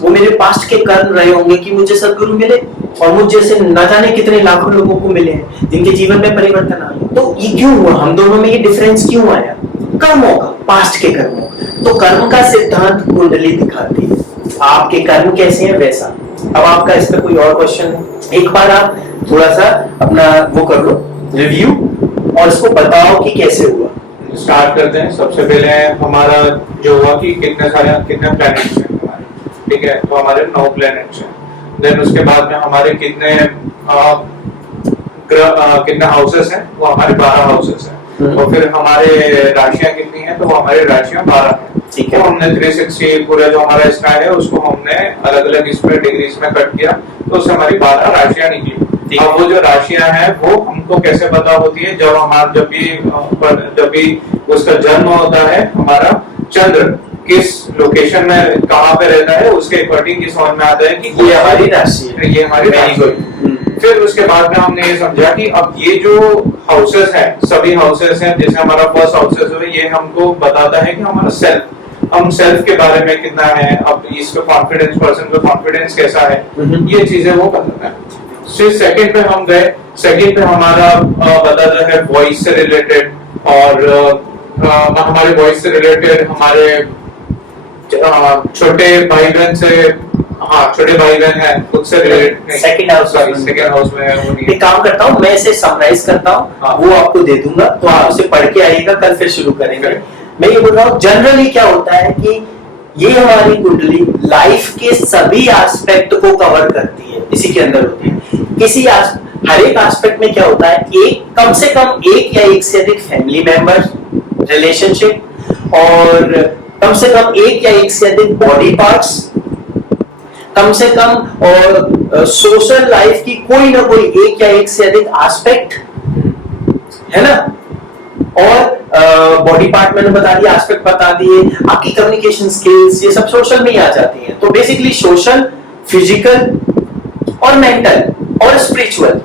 वो मेरे पास्ट के कर्म रहे होंगे कि मुझे सदगुरु मिले, और मुझ जैसे न जाने कितने लाखों लोगों को मिले हैं जिनके जीवन में परिवर्तन आया। तो ये क्यों हुआ? हम दोनों में ये डिफरेंस क्यों आया? कर्मों का, पास्ट के कर्मों। तो कर्म का सिद्धांत कुंडली दिखाती है। आपके कर्म कैसे हैं वैसा। अब आपका इस पर कोई और क्वेश्चन है? एक बार आप थोड़ा सा अपना वो कर लो रिव्यू, और इसको बताओ कि कैसे हुआ। स्टार्ट करते हैं। सबसे पहले हमारा जो हुआ कि कितने प्लैनेट्स हैं हमारे, ठीक है? तो हमारे 9 प्लैनेट्स हैं। देन उसके बाद में हमारे कितने हाउसेस हैं? वो हमारे 12 हाउसेस हैं। और फिर हमारे राशियां कितनी हैं? तो वो हमारी राशियां 12 हैं। ठीक है। तो हमने 360 पूरा जो हमारा स्काई है उसको हमने अलग अलग इसमें डिग्रीज में कट किया, तो उससे हमारी 12 राशियां निकली। अब वो जो राशियां हैं वो हमको कैसे पता होती है? जब हमारा जब भी उसका जन्म होता है, हमारा चंद्र किस लोकेशन में कहाँ पे रहता है, उसके अकॉर्डिंग ये समझ में आता है कि ये हमारी राशि है, ये हमारी राशि है। फिर उसके बाद में हमने ये समझा कि अब ये जो हाउसेस हैं, सभी हाउसेस हैं, जैसे हमारा फर्स्ट हाउसेस है, ये हमको बताता है कि हमारा सेल्फ, हम सेल्फ के बारे में कितना है, अब इसका कॉन्फिडेंस, पर्सन का कॉन्फिडेंस कैसा है, ये चीजें वो बताता है। फिर सेकंड पे हम गए। सेकंड पे हमारा बताता है वॉइस से रिलेटेड, और हमारे वॉइस से रिलेटेड हमारे छोटे भाई बहन से, हाँ छोटे भाई बहन है उससे रिलेटेड। सेकंड हाउस में है। एक काम करता हूँ, मैं इसे समराइज करता हूँ, हाँ। वो आपको दे दूंगा, तो आप उसे पढ़ के आइएगा, कल फिर शुरू करेंगे। मैं ये बोल रहा हूँ जनरली क्या होता है कि ये हमारी कुंडली लाइफ के सभी एस्पेक्ट को कवर करती है, इसी के अंदर होती है। हर एक एस्पेक्ट में क्या होता है, एक कम से कम एक या एक से अधिक फैमिली मेंबर रिलेशनशिप, और कम से कम एक या एक से अधिक बॉडी पार्ट्स, कम से कम और सोशल लाइफ की कोई ना कोई एक या एक से अधिक एस्पेक्ट है ना। और बॉडी पार्ट मैंने बता दिया, एस्पेक्ट बता दिए, आपकी कम्युनिकेशन स्किल्स, ये सब सोशल में ही आ जाती हैं। तो बेसिकली सोशल, फिजिकल और मेंटल और स्पिरिचुअल,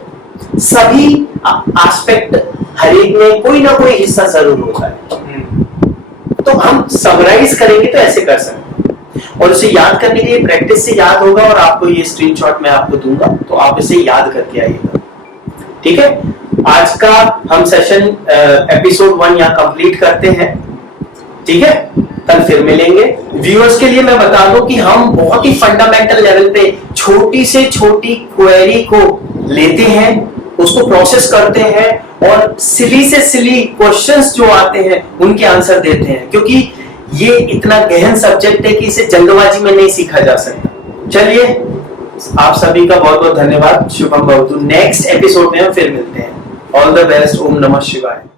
सभी एस्पेक्ट हर एक में कोई ना कोई हिस्सा जरूर होता है। तो हम समराइज करेंगे तो ऐसे कर सकते हैं, और इसे याद करने के लिए प्रैक्टिस से याद होगा, और आपको ये स्क्रीनशॉट मैं आपको दूंगा, तो आप इसे याद करके आइएगा। ठीक है, आज का हम सेशन एपिसोड 1 यहाँ कंप्लीट करते हैं। ठीक है, कल फिर मिलेंगे। व्यूअर्स के लिए मैं बता दूं कि हम बहुत ही फंडामेंटल लेवल पे छोटी से छोटी क्वेरी को लेते हैं, उसको प्रोसेस करते हैं, और सिली से सिली क्वेश्चंस जो आते हैं उनके आंसर देते हैं, क्योंकि ये इतना गहन सब्जेक्ट है कि इसे जल्दबाजी में नहीं सीखा जा सकता। चलिए, आप सभी का बहुत बहुत धन्यवाद। शुभम भवतु। नेक्स्ट एपिसोड में हम फिर मिलते हैं। All the best. ओम नमः शिवाय।